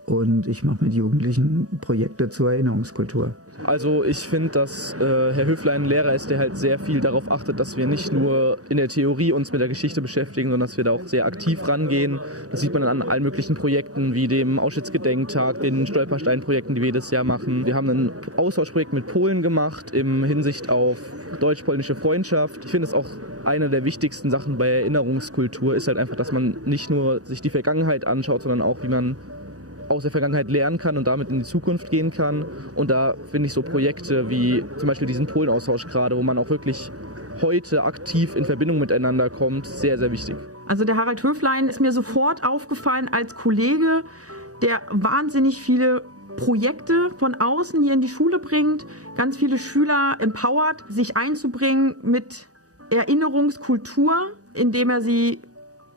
und ich mache mit Jugendlichen Projekte zur Erinnerungskultur. Also ich finde, dass Herr Höflein ein Lehrer ist, der halt sehr viel darauf achtet, dass wir nicht nur in der Theorie uns mit der Geschichte beschäftigen, sondern dass wir da auch sehr aktiv rangehen. Das sieht man an allen möglichen Projekten wie dem Auschwitz-Gedenktag, den Stolperstein-Projekten, die wir jedes Jahr machen. Wir haben ein Austauschprojekt mit Polen gemacht in Hinsicht auf deutsch-polnische Freundschaft. Ich finde es auch eine der wichtigsten Sachen bei Erinnerungskultur ist halt einfach, dass man nicht nur sich die Vergangenheit anschaut, sondern auch, wie man aus der Vergangenheit lernen kann und damit in die Zukunft gehen kann. Und da finde ich so Projekte wie zum Beispiel diesen Polen-Austausch gerade, wo man auch wirklich heute aktiv in Verbindung miteinander kommt, sehr, sehr wichtig. Also der Harald Höflein ist mir sofort aufgefallen als Kollege, der wahnsinnig viele Projekte von außen hier in die Schule bringt, ganz viele Schüler empowert, sich einzubringen mit Erinnerungskultur, indem er sie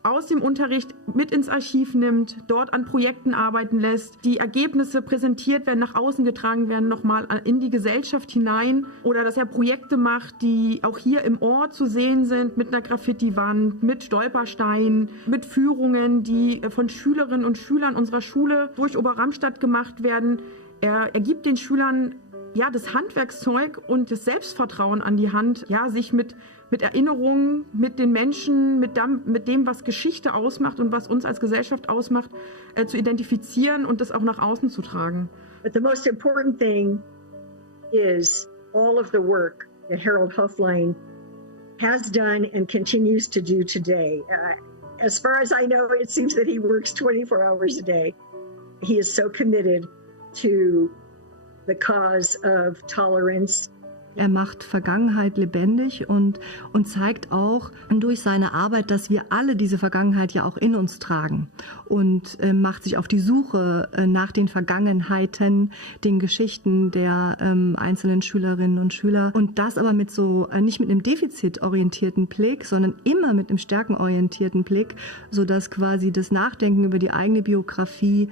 aus dem Unterricht mit ins Archiv nimmt, dort an Projekten arbeiten lässt, die Ergebnisse präsentiert werden, nach außen getragen werden, nochmal in die Gesellschaft hinein, oder dass er Projekte macht, die auch hier im Ort zu sehen sind, mit einer Graffiti-Wand, mit Stolpersteinen, mit Führungen, die von Schülerinnen und Schülern unserer Schule durch Oberramstadt gemacht werden. Er gibt den Schülern ja das Handwerkszeug und das Selbstvertrauen an die Hand, ja, sich mit Erinnerungen, mit den Menschen, mit dem, was Geschichte ausmacht und was uns als Gesellschaft ausmacht, zu identifizieren und das auch nach außen zu tragen. But the most important thing is all of the work that Harold Höflein has done and continues to do today. As far as I know, it seems that he works 24 hours a day. He is so committed to the cause of tolerance Er macht Vergangenheit lebendig und zeigt auch durch seine Arbeit, dass wir alle diese Vergangenheit ja auch in uns tragen und macht sich auf die Suche nach den Vergangenheiten, den Geschichten der einzelnen Schülerinnen und Schüler und das aber mit so nicht mit einem defizitorientierten Blick, sondern immer mit einem stärkenorientierten Blick, sodass quasi das Nachdenken über die eigene Biografie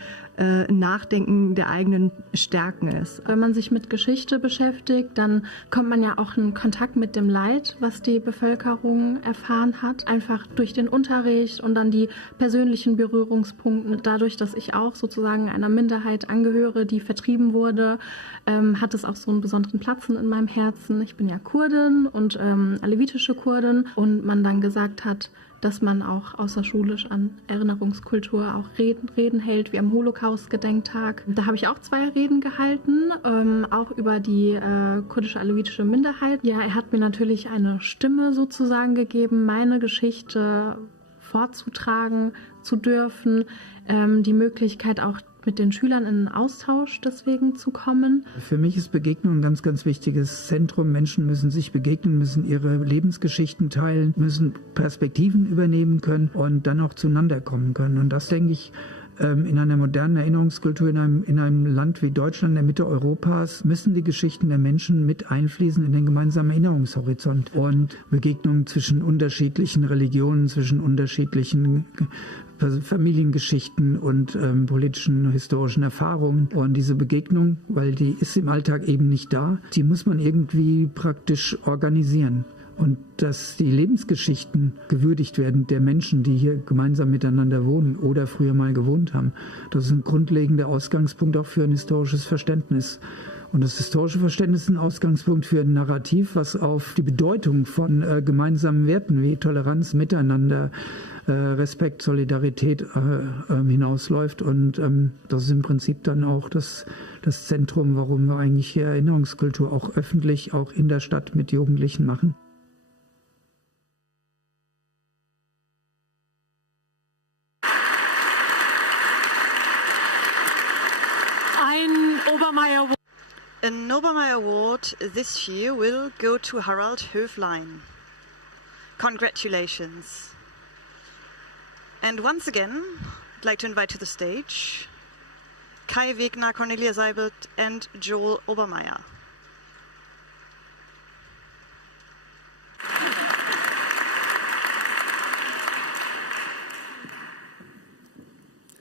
Nachdenken der eigenen Stärken ist. Wenn man sich mit Geschichte beschäftigt, dann kommt man ja auch in Kontakt mit dem Leid, was die Bevölkerung erfahren hat, einfach durch den Unterricht und dann die persönlichen Berührungspunkte. Dadurch, dass ich auch sozusagen einer Minderheit angehöre, die vertrieben wurde, hat es auch so einen besonderen Platz in meinem Herzen. Ich bin ja Kurdin und alevitische Kurdin und man dann gesagt hat, dass man auch außerschulisch an Erinnerungskultur auch Reden hält, wie am Holocaust-Gedenktag. Da habe ich auch 2 Reden gehalten, auch über die kurdische alevitische Minderheit. Ja, er hat mir natürlich eine Stimme sozusagen gegeben, meine Geschichte vorzutragen zu dürfen, die Möglichkeit auch mit den Schülern in einen Austausch deswegen zu kommen. Für mich ist Begegnung ein ganz, ganz wichtiges Zentrum. Menschen müssen sich begegnen, müssen ihre Lebensgeschichten teilen, müssen Perspektiven übernehmen können und dann auch zueinander kommen können. Und das, denke ich, in einer modernen Erinnerungskultur, in einem Land wie Deutschland, in der Mitte Europas, müssen die Geschichten der Menschen mit einfließen in den gemeinsamen Erinnerungshorizont. Und Begegnungen zwischen unterschiedlichen Religionen, zwischen unterschiedlichen Familiengeschichten und politischen, historischen Erfahrungen. Und diese Begegnung, weil die ist im Alltag eben nicht da, die muss man irgendwie praktisch organisieren. Und dass die Lebensgeschichten gewürdigt werden der Menschen, die hier gemeinsam miteinander wohnen oder früher mal gewohnt haben. Das ist ein grundlegender Ausgangspunkt auch für ein historisches Verständnis. Und das historische Verständnis ist ein Ausgangspunkt für ein Narrativ, was auf die Bedeutung von gemeinsamen Werten wie Toleranz, Miteinander, Respekt, Solidarität hinausläuft. Und das ist im Prinzip dann auch das Zentrum, warum wir eigentlich hier Erinnerungskultur auch öffentlich, auch in der Stadt mit Jugendlichen machen. An Obermayer Award this year will go to Harald Höflein. Congratulations. And once again, I'd like to invite to the stage Kai Wegner, Cornelia Seibelt and Joel Obermayer.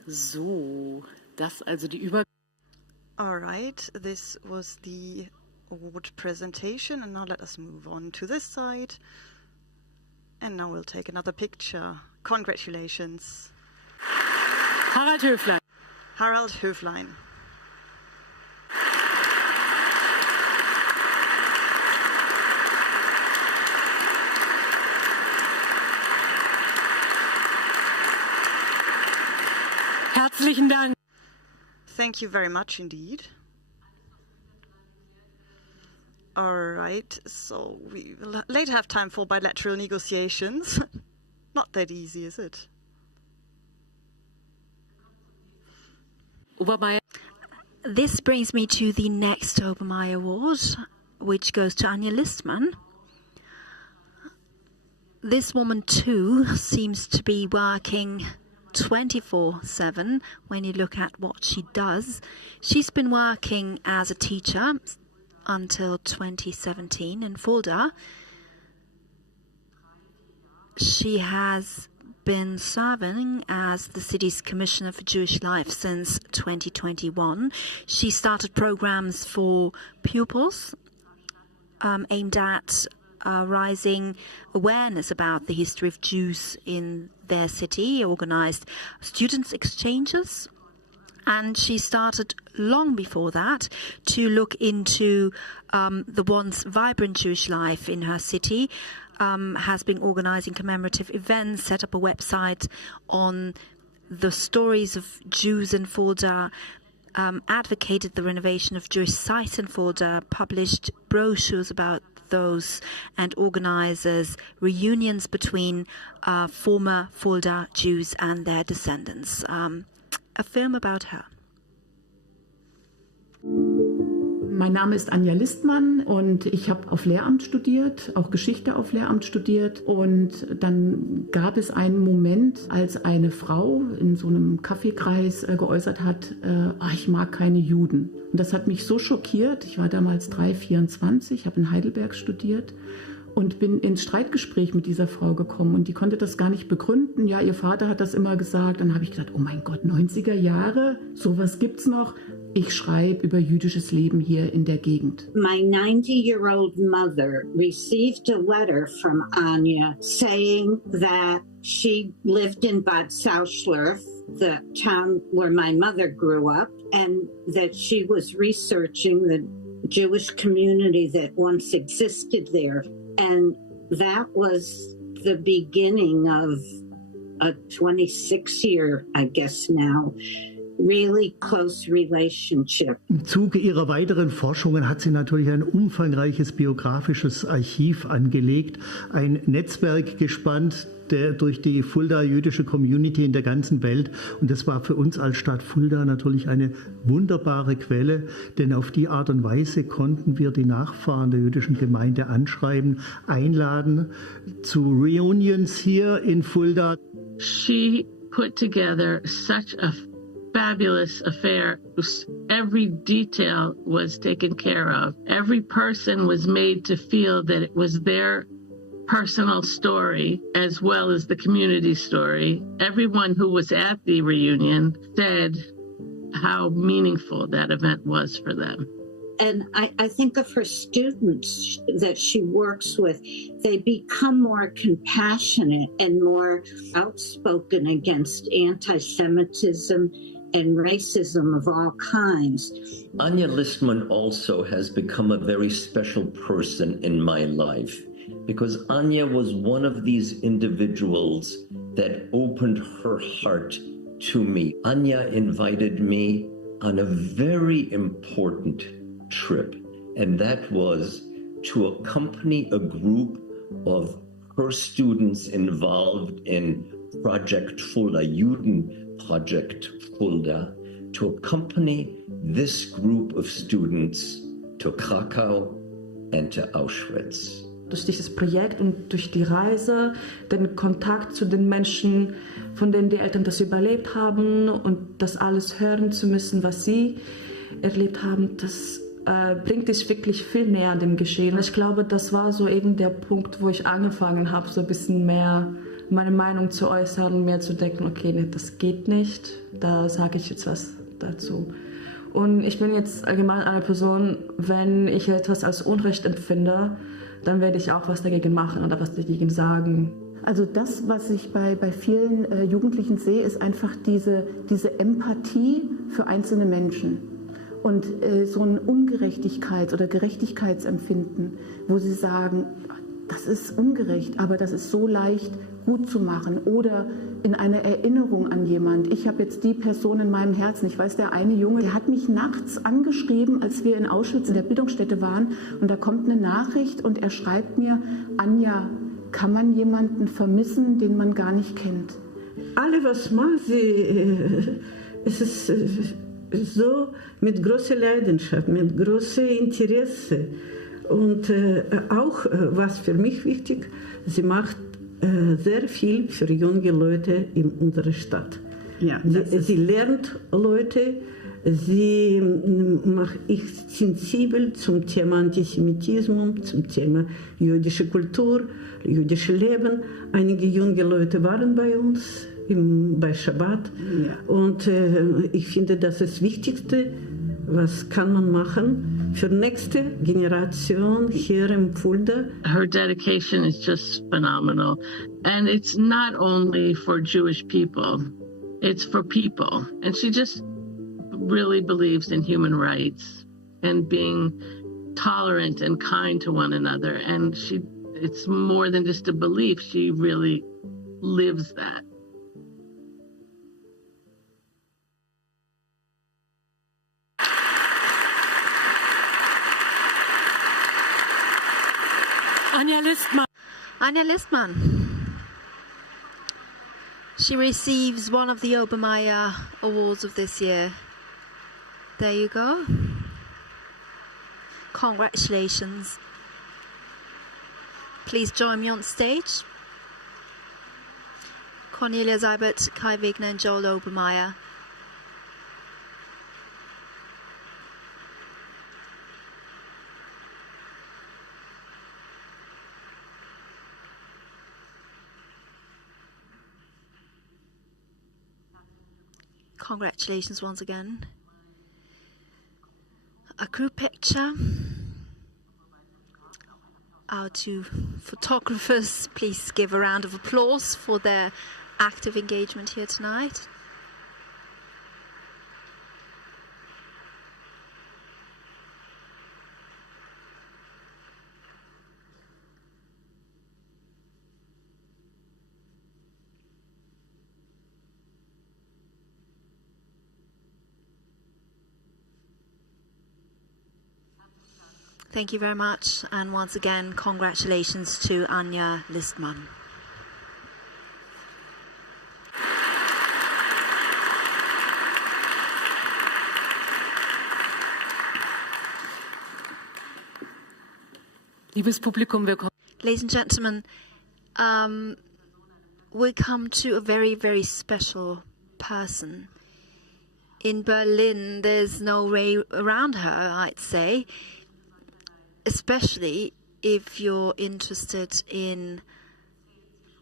So, das also die All right, this was the award presentation, and now let us move on to this side. And now we'll take another picture. Congratulations. Harald Höflein. Harald Höflein. Herzlichen Dank. Thank you very much indeed. All right, so we will later have time for bilateral negotiations. Not that easy, is it? Obermayer. This brings me to the next Obermayer Award, which goes to Anja Listmann. This woman too seems to be working 24/7 when you look at what she does. She's been working as a teacher until 2017 in Fulda. She has been serving as the city's Commissioner for Jewish Life since 2021. She started programs for pupils aimed at raising awareness about the history of Jews in their city, organized students' exchanges, and she started long before that to look into the once vibrant Jewish life in her city, has been organizing commemorative events, set up a website on the stories of Jews in Fulda, advocated the renovation of Jewish sites in Fulda, published brochures about those, and organizes reunions between former Fulda Jews and their descendants. A film about her. Mein Name ist Anja Listmann und ich habe auf Lehramt studiert, auch Geschichte auf Lehramt studiert. Und dann gab es einen Moment, als eine Frau in so einem Kaffeekreis geäußert hat, ich mag keine Juden. Und das hat mich so schockiert. Ich war damals 24, habe in Heidelberg studiert. Und bin ins Streitgespräch mit dieser Frau gekommen und die konnte das gar nicht begründen. Ja, ihr Vater hat das immer gesagt. Dann habe ich gedacht, oh mein Gott, 90er Jahre, sowas gibt's noch. Ich schreibe über jüdisches Leben hier in der Gegend. My 90-year-old mother received a letter from Anja saying that she lived in Bad Sauschlerf, the town where my mother grew up, and that she was researching the Jewish community that once existed there. And that was the beginning of a 26-year, I guess now, really close relationship. Im Zuge ihrer weiteren Forschungen hat sie natürlich ein umfangreiches biografisches Archiv angelegt, ein Netzwerk gespannt, durch die Fulda jüdische Community in der ganzen Welt. Und das war für uns als Stadt Fulda natürlich eine wunderbare Quelle, denn auf die Art und Weise konnten wir die Nachfahren der jüdischen Gemeinde anschreiben, einladen zu Reunions hier in Fulda. She put together such a fabulous affair. Every detail was taken care of. Every person was made to feel that it was their personal story as well as the community story. Everyone who was at the reunion said how meaningful that event was for them. And I think of her students that she works with, they become more compassionate and more outspoken against anti-Semitism and racism of all kinds. Anja Listmann also has become a very special person in my life, because Anja was one of these individuals that opened her heart to me. Anja invited me on a very important trip, and that was to accompany a group of her students involved in Project Fulda, Juden Project Fulda, to accompany this group of students to Krakow and to Auschwitz. Durch dieses Projekt und durch die Reise, den Kontakt zu den Menschen, von denen die Eltern das überlebt haben und das alles hören zu müssen, was sie erlebt haben, das bringt dich wirklich viel näher an dem Geschehen. Ich glaube, das war so eben der Punkt, wo ich angefangen habe, so ein bisschen mehr meine Meinung zu äußern und mehr zu denken, okay, nee, das geht nicht, da sage ich jetzt was dazu. Und ich bin jetzt allgemein eine Person, wenn ich etwas als Unrecht empfinde, dann werde ich auch was dagegen machen oder was dagegen sagen. Also das, was ich bei vielen Jugendlichen sehe, ist einfach diese Empathie für einzelne Menschen und so ein Ungerechtigkeits- oder Gerechtigkeitsempfinden, wo sie sagen, das ist ungerecht, aber das ist so leicht gut zu machen oder in einer Erinnerung an jemand. Ich habe jetzt die Person in meinem Herzen. Ich weiß, der eine Junge, der hat mich nachts angeschrieben, als wir in Auschwitz in der Bildungsstätte waren und da kommt eine Nachricht und er schreibt mir, Anja, kann man jemanden vermissen, den man gar nicht kennt? Alle, was machen sie, es ist so mit großer Leidenschaft, mit großem Interesse. Und auch, was für mich wichtig, sie macht sehr viel für junge Leute in unserer Stadt. Ja, sie lernt Leute, sie macht ich sensibel zum Thema Antisemitismus, zum Thema jüdische Kultur, jüdische Leben. Einige junge Leute waren bei uns bei Shabbat. Ja. Und ich finde, das ist das Wichtigste, was kann man machen für nächste Generation hier in Fulda. Her dedication is just phenomenal. And it's not only for Jewish people, it's for people. And she just really believes in human rights and being tolerant and kind to one another. And it's more than just a belief, she really lives that. Anja Listmann. She receives one of the Obermayer Awards of this year. There you go. Congratulations. Please join me on stage. Cornelia Seibert, Kai Wegner and Joel Obermayer. Congratulations once again. A group picture. Our two photographers, please give a round of applause for their active engagement here tonight. Thank you very much, and once again, congratulations to Anja Listmann. Liebes Publikum, ladies and gentlemen, we come to a very, very special person. In Berlin, there's no way around her, I'd say. Especially if you're interested in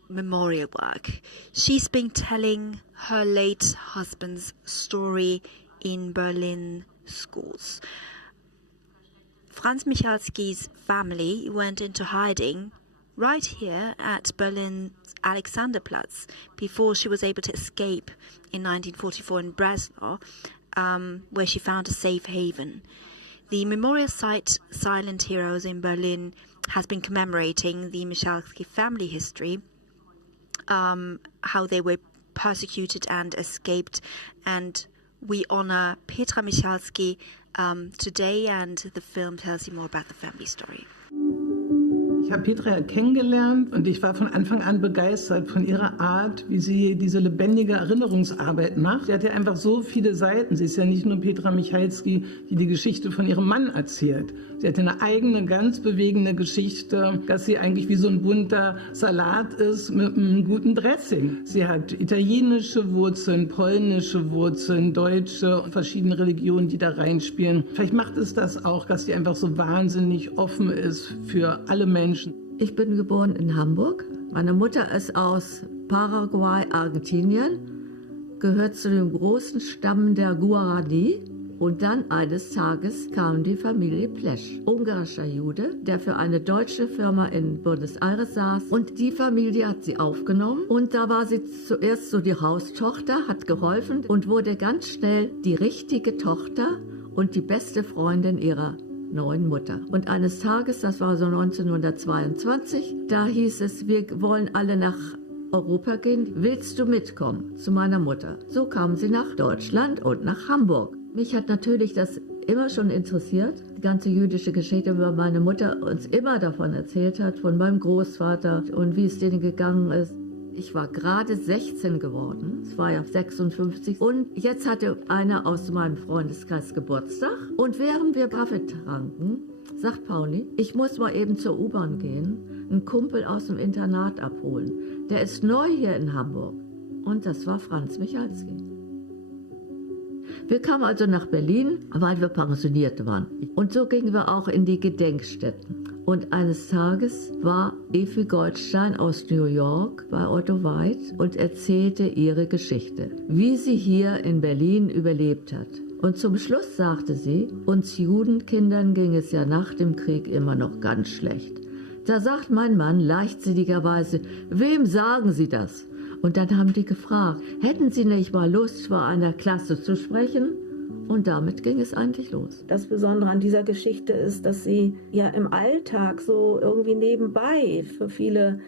memorial work. She's been telling her late husband's story in Berlin schools. Franz Michalski's family went into hiding right here at Berlin's Alexanderplatz before she was able to escape in 1944 in Breslau, where she found a safe haven. The memorial site Silent Heroes in Berlin has been commemorating the Michalski family history, how they were persecuted and escaped, and we honor Petra Michalski today, and the film tells you more about the family story. Ich habe Petra kennengelernt und ich war von Anfang an begeistert von ihrer Art, wie sie diese lebendige Erinnerungsarbeit macht. Sie hat ja einfach so viele Seiten. Sie ist ja nicht nur Petra Michalski, die die Geschichte von ihrem Mann erzählt. Sie hat eine eigene, ganz bewegende Geschichte, dass sie eigentlich wie so ein bunter Salat ist mit einem guten Dressing. Sie hat italienische Wurzeln, polnische Wurzeln, deutsche und verschiedene Religionen, die da reinspielen. Vielleicht macht es das auch, dass sie einfach so wahnsinnig offen ist für alle Menschen. Ich bin geboren in Hamburg. Meine Mutter ist aus Paraguay, Argentinien, gehört zu dem großen Stamm der Guarani. Und dann eines Tages kam die Familie Plesch, ungarischer Jude, der für eine deutsche Firma in Buenos Aires saß. Und die Familie hat sie aufgenommen. Und da war sie zuerst so die Haustochter, hat geholfen und wurde ganz schnell die richtige Tochter und die beste Freundin ihrer neuen Mutter. Und eines Tages, das war so 1922, da hieß es, wir wollen alle nach Europa gehen. Willst du mitkommen zu meiner Mutter? So kamen sie nach Deutschland und nach Hamburg. Mich hat natürlich das immer schon interessiert, die ganze jüdische Geschichte, weil meine Mutter uns immer davon erzählt hat, von meinem Großvater und wie es denen gegangen ist. Ich war gerade 16 geworden, es war ja 56, und jetzt hatte einer aus meinem Freundeskreis Geburtstag. Und während wir Kaffee tranken, sagt Pauli, ich muss mal eben zur U-Bahn gehen, einen Kumpel aus dem Internat abholen. Der ist neu hier in Hamburg. Und das war Franz Michalski. Wir kamen also nach Berlin, weil wir pensioniert waren. Und so gingen wir auch in die Gedenkstätten. Und eines Tages war Effi Goldstein aus New York bei Otto White und erzählte ihre Geschichte, wie sie hier in Berlin überlebt hat. Und zum Schluss sagte sie, uns Judenkindern ging es ja nach dem Krieg immer noch ganz schlecht. Da sagt mein Mann leichtsinnigerweise, wem sagen Sie das? Und dann haben die gefragt, hätten Sie nicht mal Lust, vor einer Klasse zu sprechen? Und damit ging es eigentlich los. Das Besondere an dieser Geschichte ist, dass sie ja im Alltag so irgendwie nebenbei für viele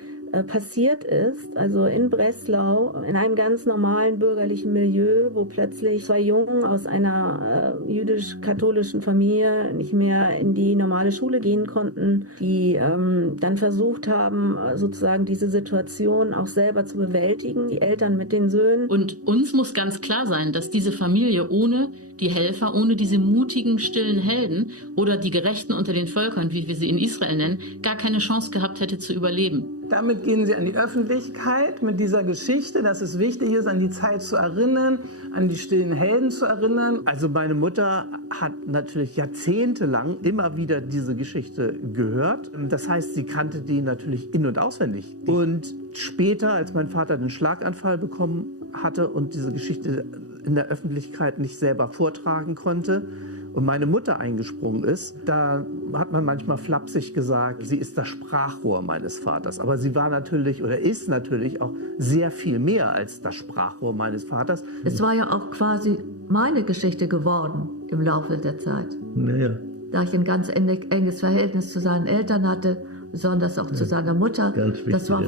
passiert ist, also in Breslau, in einem ganz normalen bürgerlichen Milieu, wo plötzlich 2 Jungen aus einer jüdisch-katholischen Familie nicht mehr in die normale Schule gehen konnten, die dann versucht haben, sozusagen diese Situation auch selber zu bewältigen, die Eltern mit den Söhnen. Und uns muss ganz klar sein, dass diese Familie ohne die Helfer, ohne diese mutigen, stillen Helden oder die Gerechten unter den Völkern, wie wir sie in Israel nennen, gar keine Chance gehabt hätte zu überleben. Damit gehen sie an die Öffentlichkeit mit dieser Geschichte, dass es wichtig ist, an die Zeit zu erinnern, an die stillen Helden zu erinnern. Also meine Mutter hat natürlich jahrzehntelang immer wieder diese Geschichte gehört. Das heißt, sie kannte die natürlich in- und auswendig. Und später, als mein Vater den Schlaganfall bekommen hatte und diese Geschichte in der Öffentlichkeit nicht selber vortragen konnte und meine Mutter eingesprungen ist, da hat man manchmal flapsig gesagt, sie ist das Sprachrohr meines Vaters. Aber sie war natürlich oder ist natürlich auch sehr viel mehr als das Sprachrohr meines Vaters. Es war ja auch quasi meine Geschichte geworden im Laufe der Zeit. Naja. Da ich ein ganz enges Verhältnis zu seinen Eltern hatte, besonders auch zu seiner Mutter. Wichtig, das war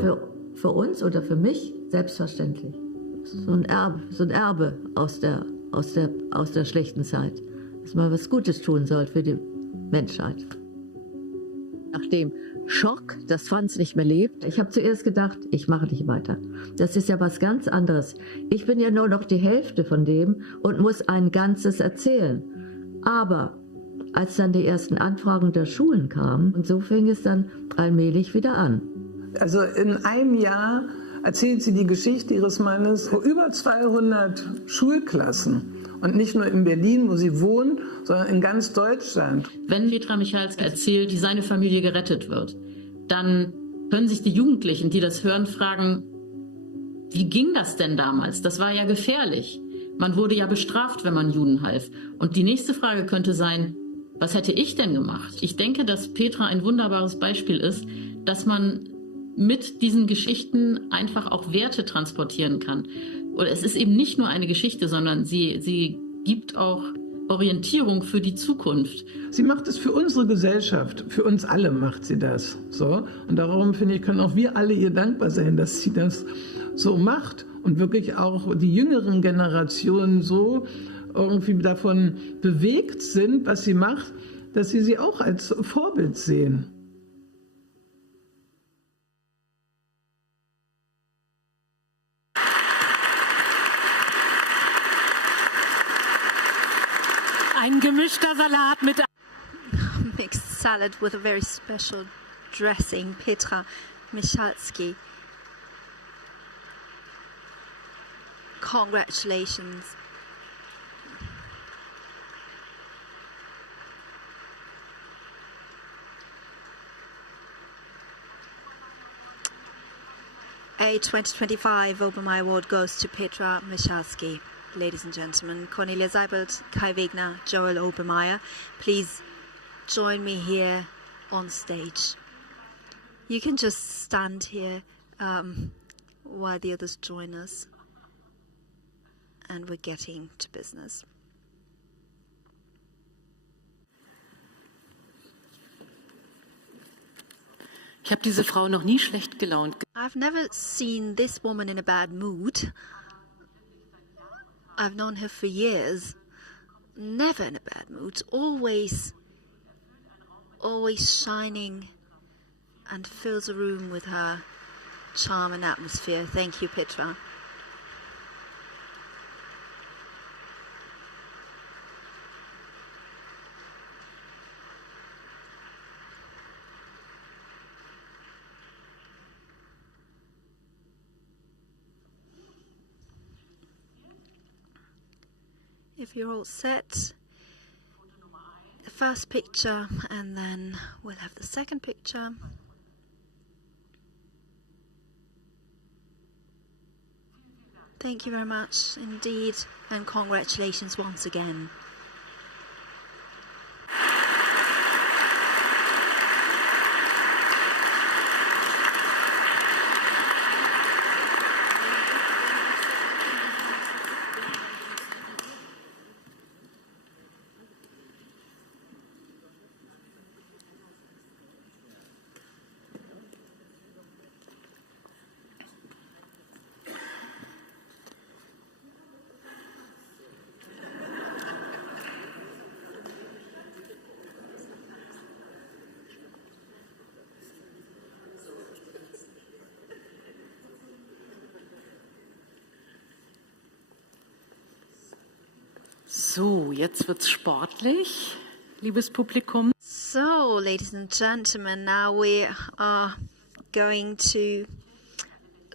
für uns oder für mich selbstverständlich. So ein Erbe aus der schlechten Zeit. Dass man was Gutes tun soll für die Menschheit. Nach dem Schock, dass Franz nicht mehr lebt. Ich habe zuerst gedacht, ich mache nicht weiter. Das ist ja was ganz anderes. Ich bin ja nur noch die Hälfte von dem und muss ein Ganzes erzählen. Aber als dann die ersten Anfragen der Schulen kamen, und so fing es dann allmählich wieder an. Also in einem Jahr erzählt sie die Geschichte ihres Mannes vor über 200 Schulklassen. Und nicht nur in Berlin, wo sie wohnen, sondern in ganz Deutschland. Wenn Petra Michalski erzählt, wie seine Familie gerettet wird, dann können sich die Jugendlichen, die das hören, fragen, wie ging das denn damals? Das war ja gefährlich. Man wurde ja bestraft, wenn man Juden half. Und die nächste Frage könnte sein, was hätte ich denn gemacht? Ich denke, dass Petra ein wunderbares Beispiel ist, dass man mit diesen Geschichten einfach auch Werte transportieren kann. Oder es ist eben nicht nur eine Geschichte, sondern sie gibt auch Orientierung für die Zukunft. Sie macht es für unsere Gesellschaft, für uns alle macht sie das. So. Und darum, finde ich, können auch wir alle ihr dankbar sein, dass sie das so macht und wirklich auch die jüngeren Generationen so irgendwie davon bewegt sind, was sie macht, dass sie auch als Vorbild sehen. Ein gemischter Salat mit mixed salad with a very special dressing. Petra Michalski. Congratulations. A 2025 Obermayer Award goes to Petra Michalski. Ladies and gentlemen, Cornelia Seibelt, Kai Wegner, Joel Obermayer, please join me here on stage. You can just stand here while the others join us, and we're getting to business. Ich habe diese Frau noch nie schlecht gelaunt. I've never seen this woman in a bad mood. I've known her for years. Never in a bad mood. Always shining, and fills a room with her charm and atmosphere. Thank you, Petra. If you're all set, the first picture, and then we'll have the second picture. Thank you very much indeed, and congratulations once again. So, jetzt wird's sportlich, liebes Publikum. So, ladies and gentlemen, now we are going to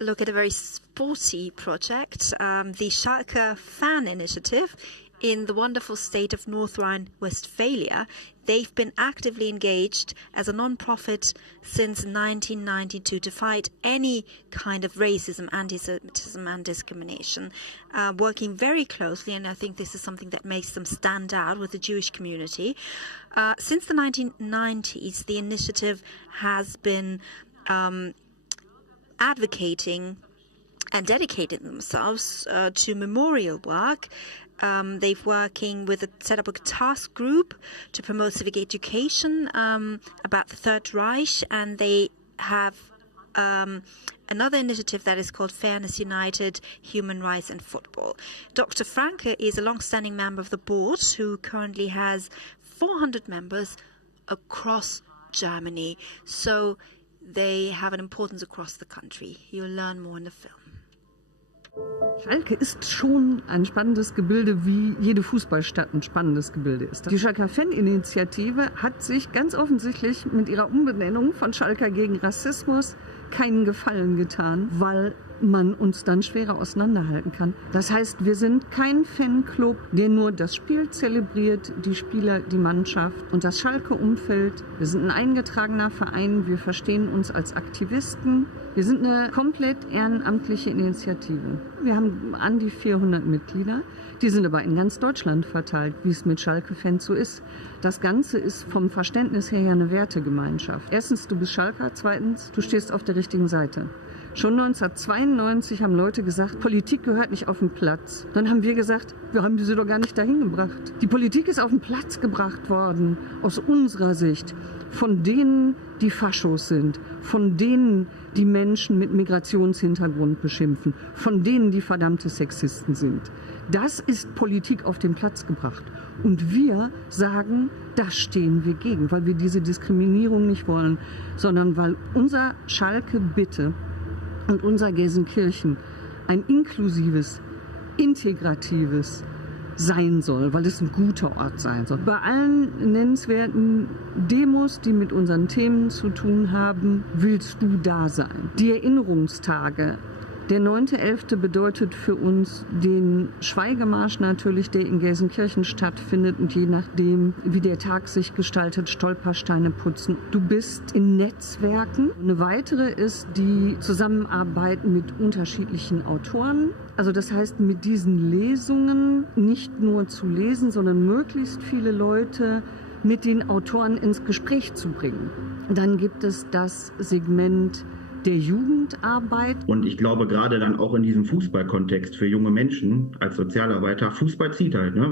look at a very sporty project, the Schalke Fan Initiative in the wonderful state of North Rhine-Westphalia. They've been actively engaged as a non-profit since 1992 to fight any kind of racism, antisemitism and discrimination, working very closely, and I think this is something that makes them stand out with the Jewish community. Since the 1990s, the initiative has been advocating and dedicated themselves to memorial work. They've working with set up a task group to promote civic education about the Third Reich, and they have another initiative that is called Fairness United, Human Rights and Football. Dr. Franke is a long-standing member of the board who currently has 400 members across Germany. So they have an importance across the country. You'll learn more in the film. Schalke ist schon ein spannendes Gebilde, wie jede Fußballstadt ein spannendes Gebilde ist. Die Schalker Fan-Initiative hat sich ganz offensichtlich mit ihrer Umbenennung von Schalker gegen Rassismus keinen Gefallen getan, weil man uns dann schwerer auseinanderhalten kann. Das heißt, wir sind kein Fanclub, der nur das Spiel zelebriert, die Spieler, die Mannschaft und das Schalke-Umfeld. Wir sind ein eingetragener Verein, wir verstehen uns als Aktivisten. Wir sind eine komplett ehrenamtliche Initiative. Wir haben an die 400 Mitglieder. Die sind aber in ganz Deutschland verteilt, wie es mit Schalke-Fans so ist. Das Ganze ist vom Verständnis her ja eine Wertegemeinschaft. Erstens, du bist Schalker. Zweitens, du stehst auf der richtigen Seite. Schon 1992 haben Leute gesagt, Politik gehört nicht auf den Platz. Dann haben wir gesagt, wir haben diese doch gar nicht dahin gebracht. Die Politik ist auf den Platz gebracht worden, aus unserer Sicht, von denen, die Faschos sind, von denen, die Menschen mit Migrationshintergrund beschimpfen, von denen, die verdammte Sexisten sind. Das ist Politik auf den Platz gebracht. Und wir sagen, das stehen wir gegen, weil wir diese Diskriminierung nicht wollen, sondern weil unser Schalke bitte und unser Gelsenkirchen ein inklusives, integratives sein soll, weil es ein guter Ort sein soll. Bei allen nennenswerten Demos, die mit unseren Themen zu tun haben, willst du da sein. Die Erinnerungstage. Der 9.11. bedeutet für uns den Schweigemarsch natürlich, der in Gelsenkirchen stattfindet und je nachdem, wie der Tag sich gestaltet, Stolpersteine putzen. Du bist in Netzwerken. Eine weitere ist die Zusammenarbeit mit unterschiedlichen Autoren. Also das heißt, mit diesen Lesungen nicht nur zu lesen, sondern möglichst viele Leute mit den Autoren ins Gespräch zu bringen. Dann gibt es das Segment der Jugendarbeit. Und ich glaube, gerade dann auch in diesem Fußballkontext für junge Menschen als Sozialarbeiter, Fußball zieht halt. Ne?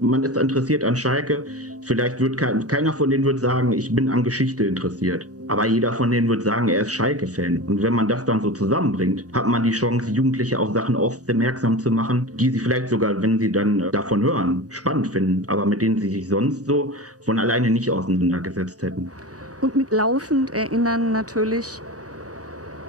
Man ist interessiert an Schalke. Vielleicht wird keiner von denen wird sagen, ich bin an Geschichte interessiert. Aber jeder von denen wird sagen, er ist Schalke-Fan. Und wenn man das dann so zusammenbringt, hat man die Chance, Jugendliche auf Sachen aufmerksam zu machen, die sie vielleicht sogar, wenn sie dann davon hören, spannend finden, aber mit denen sie sich sonst so von alleine nicht auseinandergesetzt hätten. Und mit laufend erinnern natürlich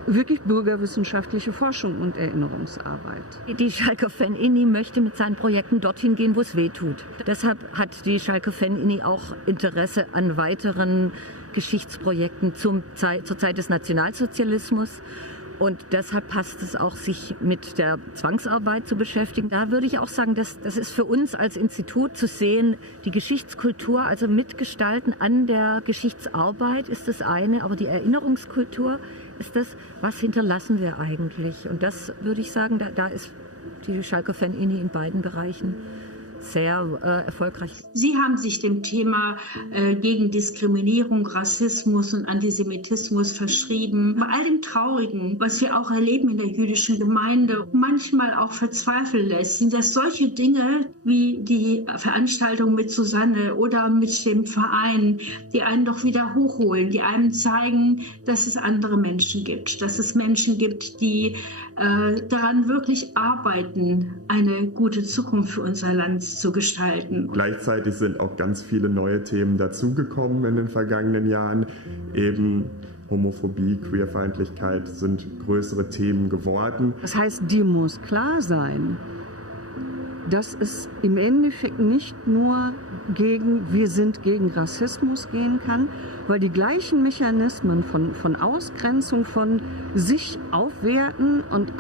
wirklich bürgerwissenschaftliche Forschung und Erinnerungsarbeit. Die Schalke Fan-Ini möchte mit seinen Projekten dorthin gehen, wo es weh tut. Deshalb hat die Schalke Fan-Ini auch Interesse an weiteren Geschichtsprojekten zur Zeit des Nationalsozialismus. Und deshalb passt es auch, sich mit der Zwangsarbeit zu beschäftigen. Da würde ich auch sagen, das ist für uns als Institut zu sehen, die Geschichtskultur, also mitgestalten an der Geschichtsarbeit ist das eine, aber die Erinnerungskultur ist das, was hinterlassen wir eigentlich? Und das würde ich sagen, da ist die Schalke Fan-Ini in beiden Bereichen sehr erfolgreich. Sie haben sich dem Thema gegen Diskriminierung, Rassismus und Antisemitismus verschrieben. Bei all dem Traurigen, was wir auch erleben in der jüdischen Gemeinde, manchmal auch verzweifeln lässt, sind das solche Dinge wie die Veranstaltung mit Susanne oder mit dem Verein, die einen doch wieder hochholen, die einem zeigen, dass es andere Menschen gibt, dass es Menschen gibt, die daran wirklich arbeiten, eine gute Zukunft für unser Land zu gestalten. Gleichzeitig sind auch ganz viele neue Themen dazugekommen in den vergangenen Jahren. Eben Homophobie, Queerfeindlichkeit sind größere Themen geworden. Das heißt, dir muss klar sein, dass es im Endeffekt nicht nur wir sind gegen Rassismus gehen kann, weil die gleichen Mechanismen von Ausgrenzung, von sich aufwerten und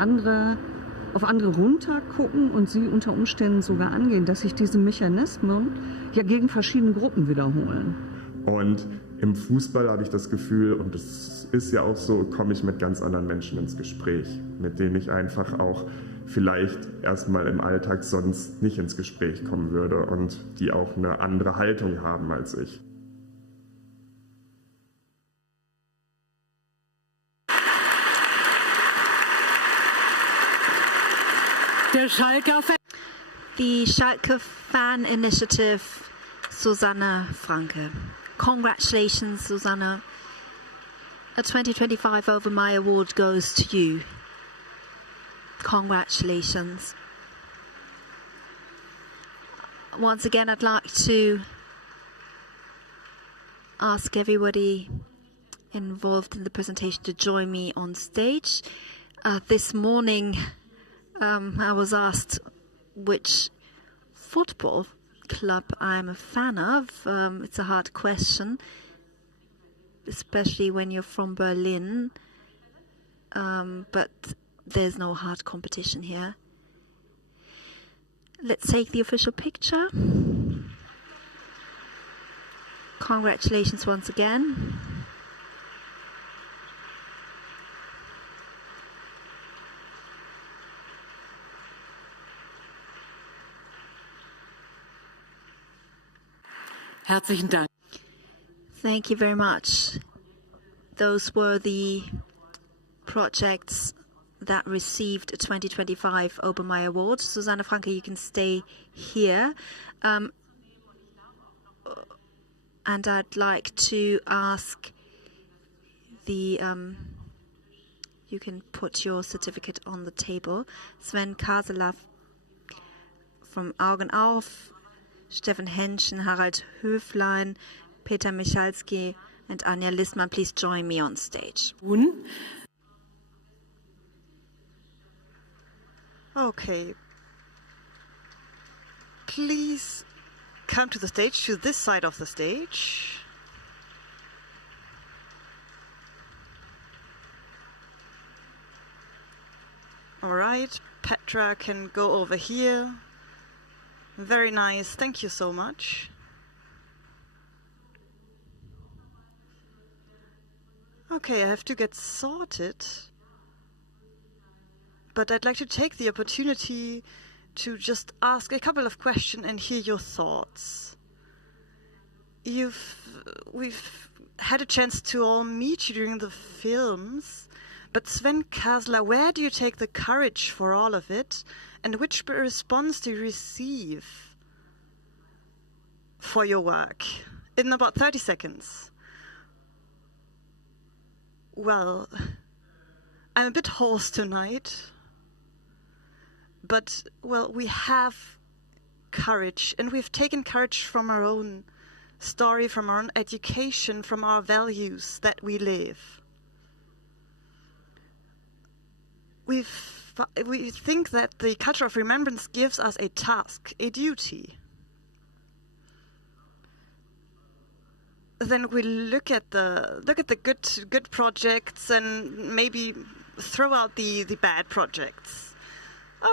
auf andere runtergucken und sie unter Umständen sogar angehen, dass sich diese Mechanismen ja gegen verschiedene Gruppen wiederholen. Und im Fußball habe ich das Gefühl, und das ist ja auch so, komme ich mit ganz anderen Menschen ins Gespräch, mit denen ich einfach auch vielleicht erstmal im Alltag sonst nicht ins Gespräch kommen würde und die auch eine andere Haltung haben als ich. The Schalke Fan Initiative, Susanne Franke. Congratulations, Susanne. A 2025 Obermayer Award goes to you. Congratulations. Once again, I'd like to ask everybody involved in the presentation to join me on stage. This morning, I was asked which football club I'm a fan of. It's a hard question, especially when you're from Berlin. But there's no hard competition here. Let's take the official picture. Congratulations once again. Herzlichen Dank. Thank you very much. Those were the projects that received a 2025 Obermayer Awards. Susanne Franke, you can stay here. And I'd like to ask you can put your certificate on the table. Sven Kasela from Augen Auf, Steffen Henschen, Harald Höflein, Peter Michalski, and Anja Listmann, please join me on stage. Okay. Please come to the stage, to this side of the stage. All right, Petra can go over here. Very nice, thank you so much. Okay, I have to get sorted. But I'd like to take the opportunity to just ask a couple of questions and hear your thoughts. We've had a chance to all meet you during the films, but Sven Kasela, where do you take the courage for all of it, and which response do you receive for your work? In about 30 seconds. Well, I'm a bit hoarse tonight. But, well, we have courage, and we've taken courage from our own story, from our own education, from our values that we live. We think that the culture of remembrance gives us a task, a duty. Then we look at the good projects and maybe throw out the bad projects.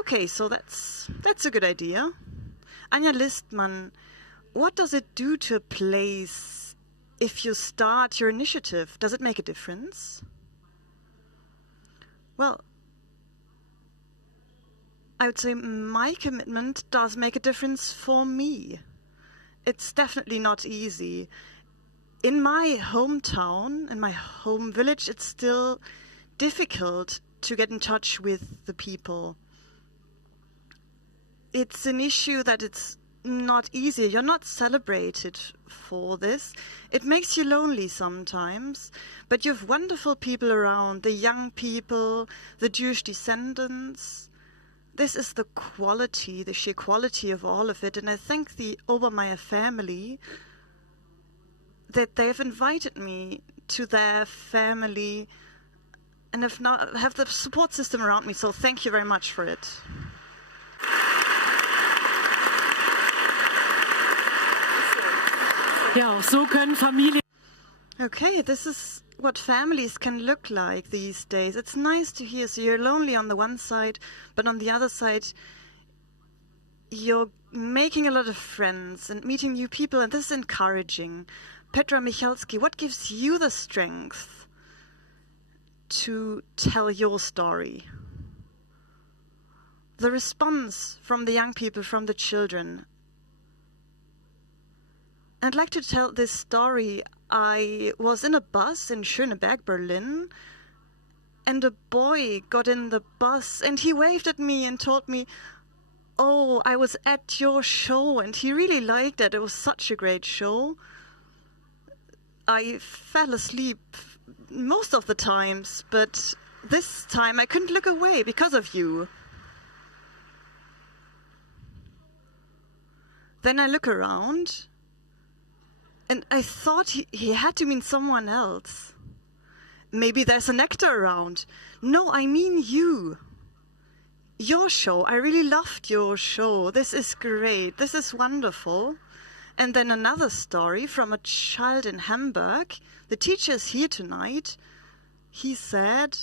Okay, so that's a good idea. Anja Listmann, what does it do to a place if you start your initiative? Does it make a difference? Well, I would say my commitment does make a difference for me. It's definitely not easy. In my hometown, in my home village, it's still difficult to get in touch with the people. It's an issue that it's not easy. You're not celebrated for this. It makes you lonely sometimes, but you have wonderful people around, the young people, the Jewish descendants. This is the quality, the sheer quality of all of it, and I thank the Obermayer family that they've invited me to their family and have the support system around me, so thank you very much for it. Ja, so können Familien. Okay, this is what families can look like these days. It's nice to hear. So you're lonely on the one side, but on the other side, you're making a lot of friends and meeting new people, and this is encouraging. Petra Michalski, what gives you the strength to tell your story? The response from the young people, from the children. I'd like to tell this story. I was in a bus in Schöneberg, Berlin, and a boy got in the bus and he waved at me and told me, "Oh, I was at your show," and he really liked it. It was such a great show. I fell asleep most of the times, but this time I couldn't look away because of you. Then I look around, and I thought he had to mean someone else. Maybe there's an actor around. No, I mean you. Your show. I really loved your show. This is great. This is wonderful. And then another story from a child in Hamburg. The teacher is here tonight. He said,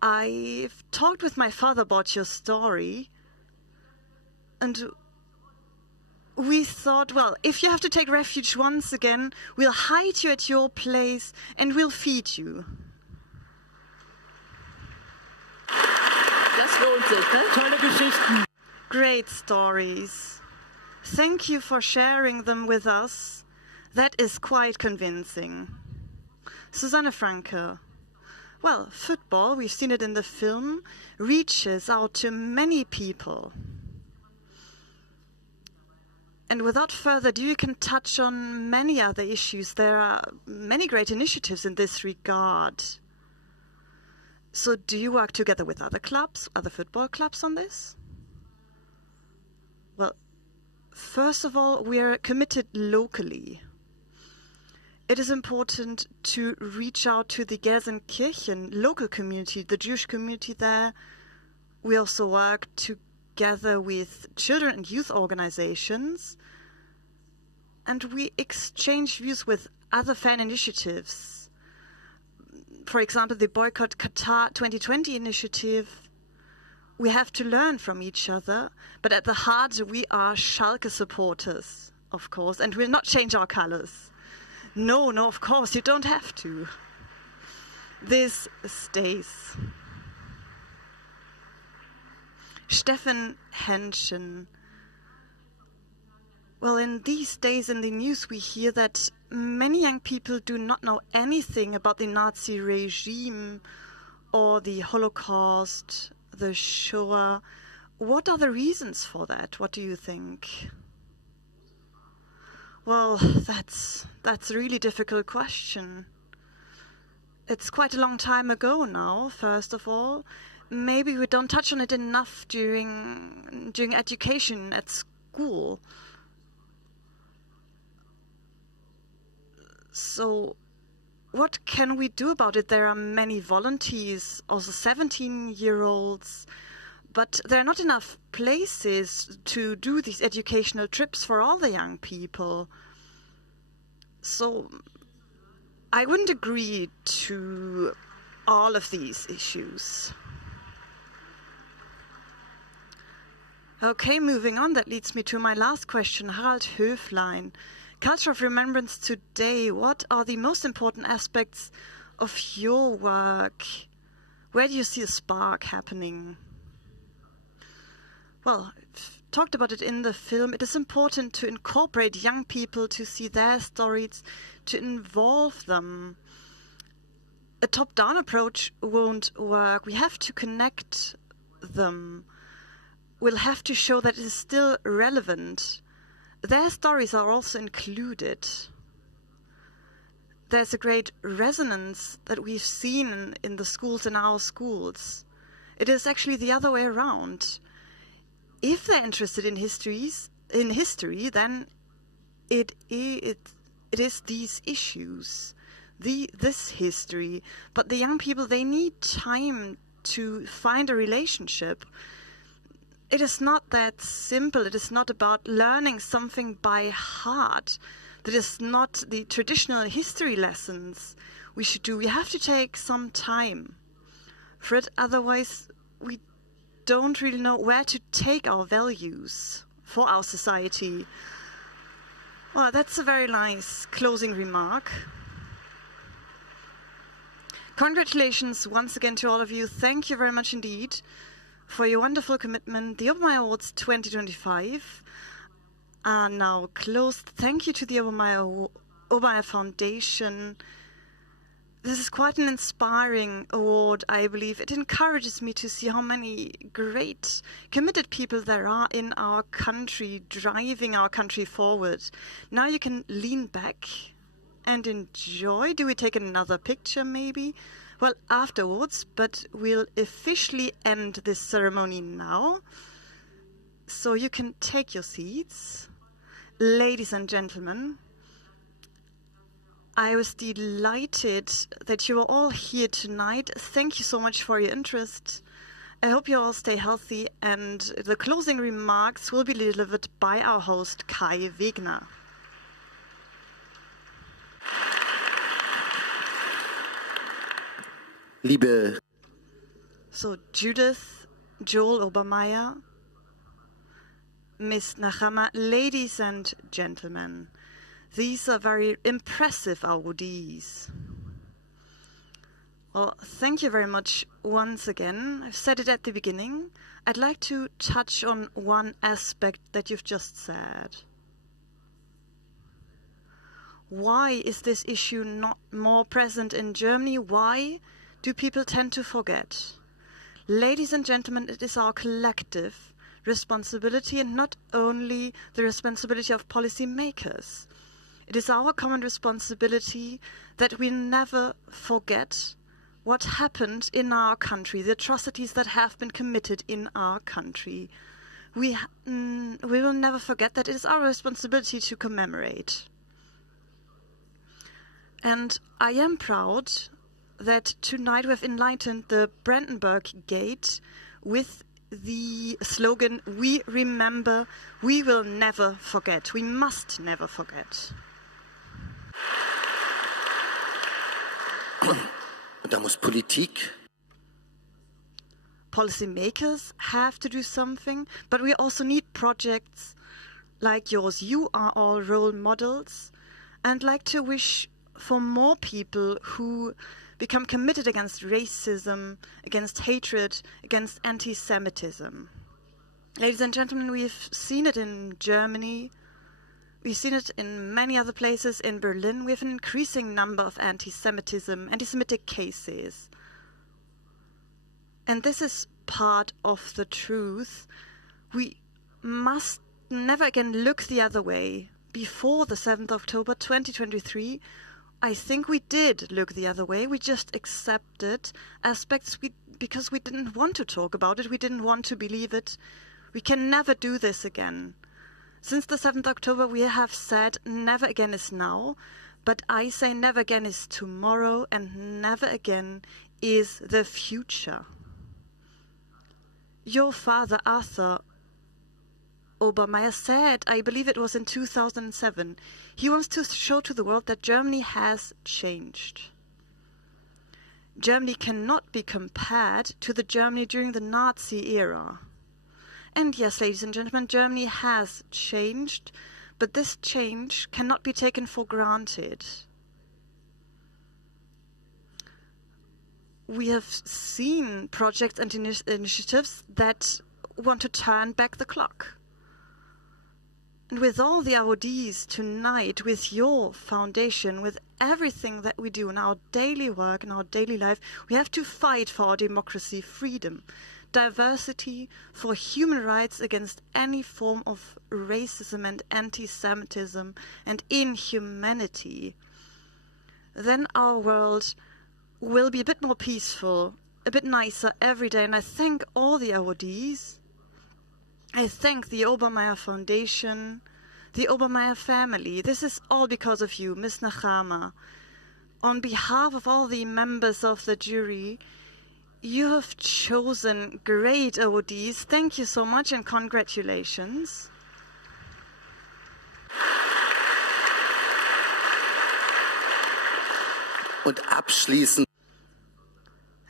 "I've talked with my father about your story. And we thought, well, if you have to take refuge once again, we'll hide you at your place and we'll feed you." Das lohnt sich, ne? Tolle Geschichten. Great stories. Thank you for sharing them with us. That is quite convincing. Susanne Franke. Well, football, we've seen it in the film, reaches out to many people. And without further ado, you can touch on many other issues. There are many great initiatives in this regard. So do you work together with other clubs, other football clubs on this? Well, first of all, we are committed locally. It is important to reach out to the Gelsenkirchen local community, the Jewish community there. We also work together with children and youth organizations, and we exchange views with other fan initiatives. For example, the Boycott Qatar 2020 initiative. We have to learn from each other, but at the heart we are Schalke supporters, of course, and we'll not change our colors. No, of course, you don't have to. This stays. Steffen Henschen. Well, in these days in the news we hear that many young people do not know anything about the Nazi regime or the Holocaust, the Shoah. What are the reasons for that? What do you think? Well, that's a really difficult question. It's quite a long time ago now, first of all. Maybe we don't touch on it enough during education at school. So what can we do about it? There are many volunteers, also 17-year-olds, but there are not enough places to do these educational trips for all the young people. So I wouldn't agree to all of these issues. Okay, moving on, that leads me to my last question. Harald Höflein. Culture of Remembrance today, what are the most important aspects of your work? Where do you see a spark happening? Well, I've talked about it in the film. It is important to incorporate young people, to see their stories, to involve them. A top-down approach won't work. We have to connect them. We'll have to show that it is still relevant. Their stories are also included. There's a great resonance that we've seen in the schools, in our schools. It is actually the other way around. If they're interested in history, then it is these issues, this history. But the young people, they need time to find a relationship. it is not that simple. It is not about learning something by heart. That is not the traditional history lessons we should do. We have to take some time for it, otherwise we don't really know where to take our values for our society. Well, that's a very nice closing remark. Congratulations once again to all of you. Thank you very much indeed for your wonderful commitment. The Obermayer Awards 2025 are now closed. Thank you to the Obermayer Foundation. This is quite an inspiring award, I believe. It encourages me to see how many great, committed people there are in our country, driving our country forward. Now you can lean back and enjoy. Do we take another picture, maybe? Well, afterwards, but we'll officially end this ceremony now. So you can take your seats. Ladies and gentlemen, I was delighted that you are all here tonight. Thank you so much for your interest. I hope you all stay healthy, and the closing remarks will be delivered by our host, Kai Wegner. So Judith, Joel Obermayer, Miss Nechama, ladies and gentlemen, these are very impressive awardees. Well, thank you very much once again. I've said it at the beginning. I'd like to touch on one aspect that you've just said. Why is this issue not more present in Germany? Why do people tend to forget? Ladies and gentlemen, it is our collective responsibility, and not only the responsibility of policymakers. It is our common responsibility that we never forget what happened in our country, the atrocities that have been committed in our country. We will never forget that it is our responsibility to commemorate. And I am proud that tonight we have enlightened the Brandenburg Gate with the slogan, "We remember, we will never forget." We must never forget. Da muss Politik. Policymakers have to do something, but we also need projects like yours. You are all role models, and like to wish for more people who become committed against racism, against hatred, against anti-Semitism. Ladies and gentlemen, we've seen it in Germany. We've seen it in many other places. In Berlin, we have an increasing number of anti-Semitic cases. And this is part of the truth. We must never again look the other way. Before the 7th of October 2023, I think we did look the other way. We just accepted aspects because we didn't want to talk about it. We didn't want to believe it. We can never do this again. Since the 7th of October, we have said never again is now, but I say never again is tomorrow, and never again is the future. Your father, Arthur Obermayer, said, I believe it was in 2007, he wants to show to the world that Germany has changed. Germany cannot be compared to the Germany during the Nazi era. And yes, ladies and gentlemen, Germany has changed, but this change cannot be taken for granted. We have seen projects and initiatives that want to turn back the clock. And with all the awardees tonight, with your foundation, with everything that we do in our daily work, in our daily life, we have to fight for our democracy, freedom, diversity, for human rights against any form of racism and anti-Semitism and inhumanity. Then our world will be a bit more peaceful, a bit nicer every day. And I thank all the awardees. I thank the Obermayer Foundation, the Obermayer family. This is all because of you, Ms. Nechama. On behalf of all the members of the jury, You have chosen great awardees. Thank you so much and congratulations. Und abschließend.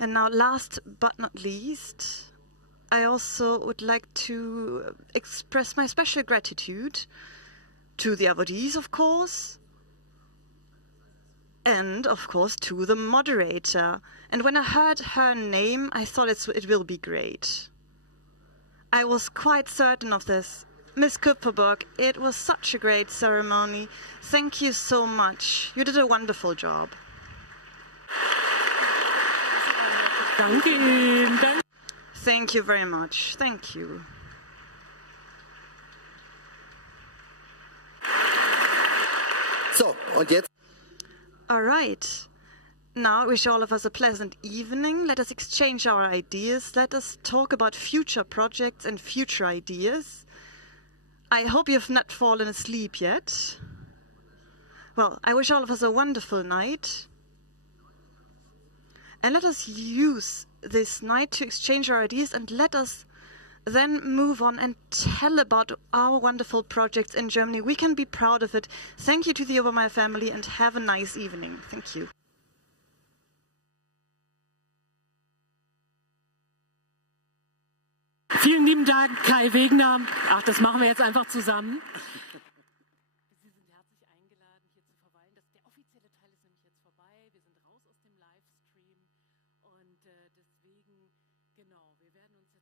And now, last but not least, I also would like to express my special gratitude to the awardees, of course, and, of course, to the moderator. And when I heard her name, I thought it will be great. I was quite certain of this. Miss Kupferberg, it was such a great ceremony. Thank you so much. You did a wonderful job. Danke Ihnen. Thank you very much. Thank you. So, und jetzt? All right. Now I wish all of us a pleasant evening. Let us exchange our ideas. Let us talk about future projects and future ideas. I hope you have not fallen asleep yet. Well, I wish all of us a wonderful night. And let us use this night to exchange our ideas, and let us then move on and tell about our wonderful projects in Germany. We can be proud of it. Thank you to the Obermayer family and have a nice evening. Thank you. Vielen lieben Dank, Kai Wegner. Ach, das machen wir jetzt einfach zusammen. Sie sind herzlich eingeladen, hier zu verweilen. Der offizielle Teil ist nämlich jetzt vorbei. Wir sind raus aus dem Livestream und deswegen, genau, wir werden uns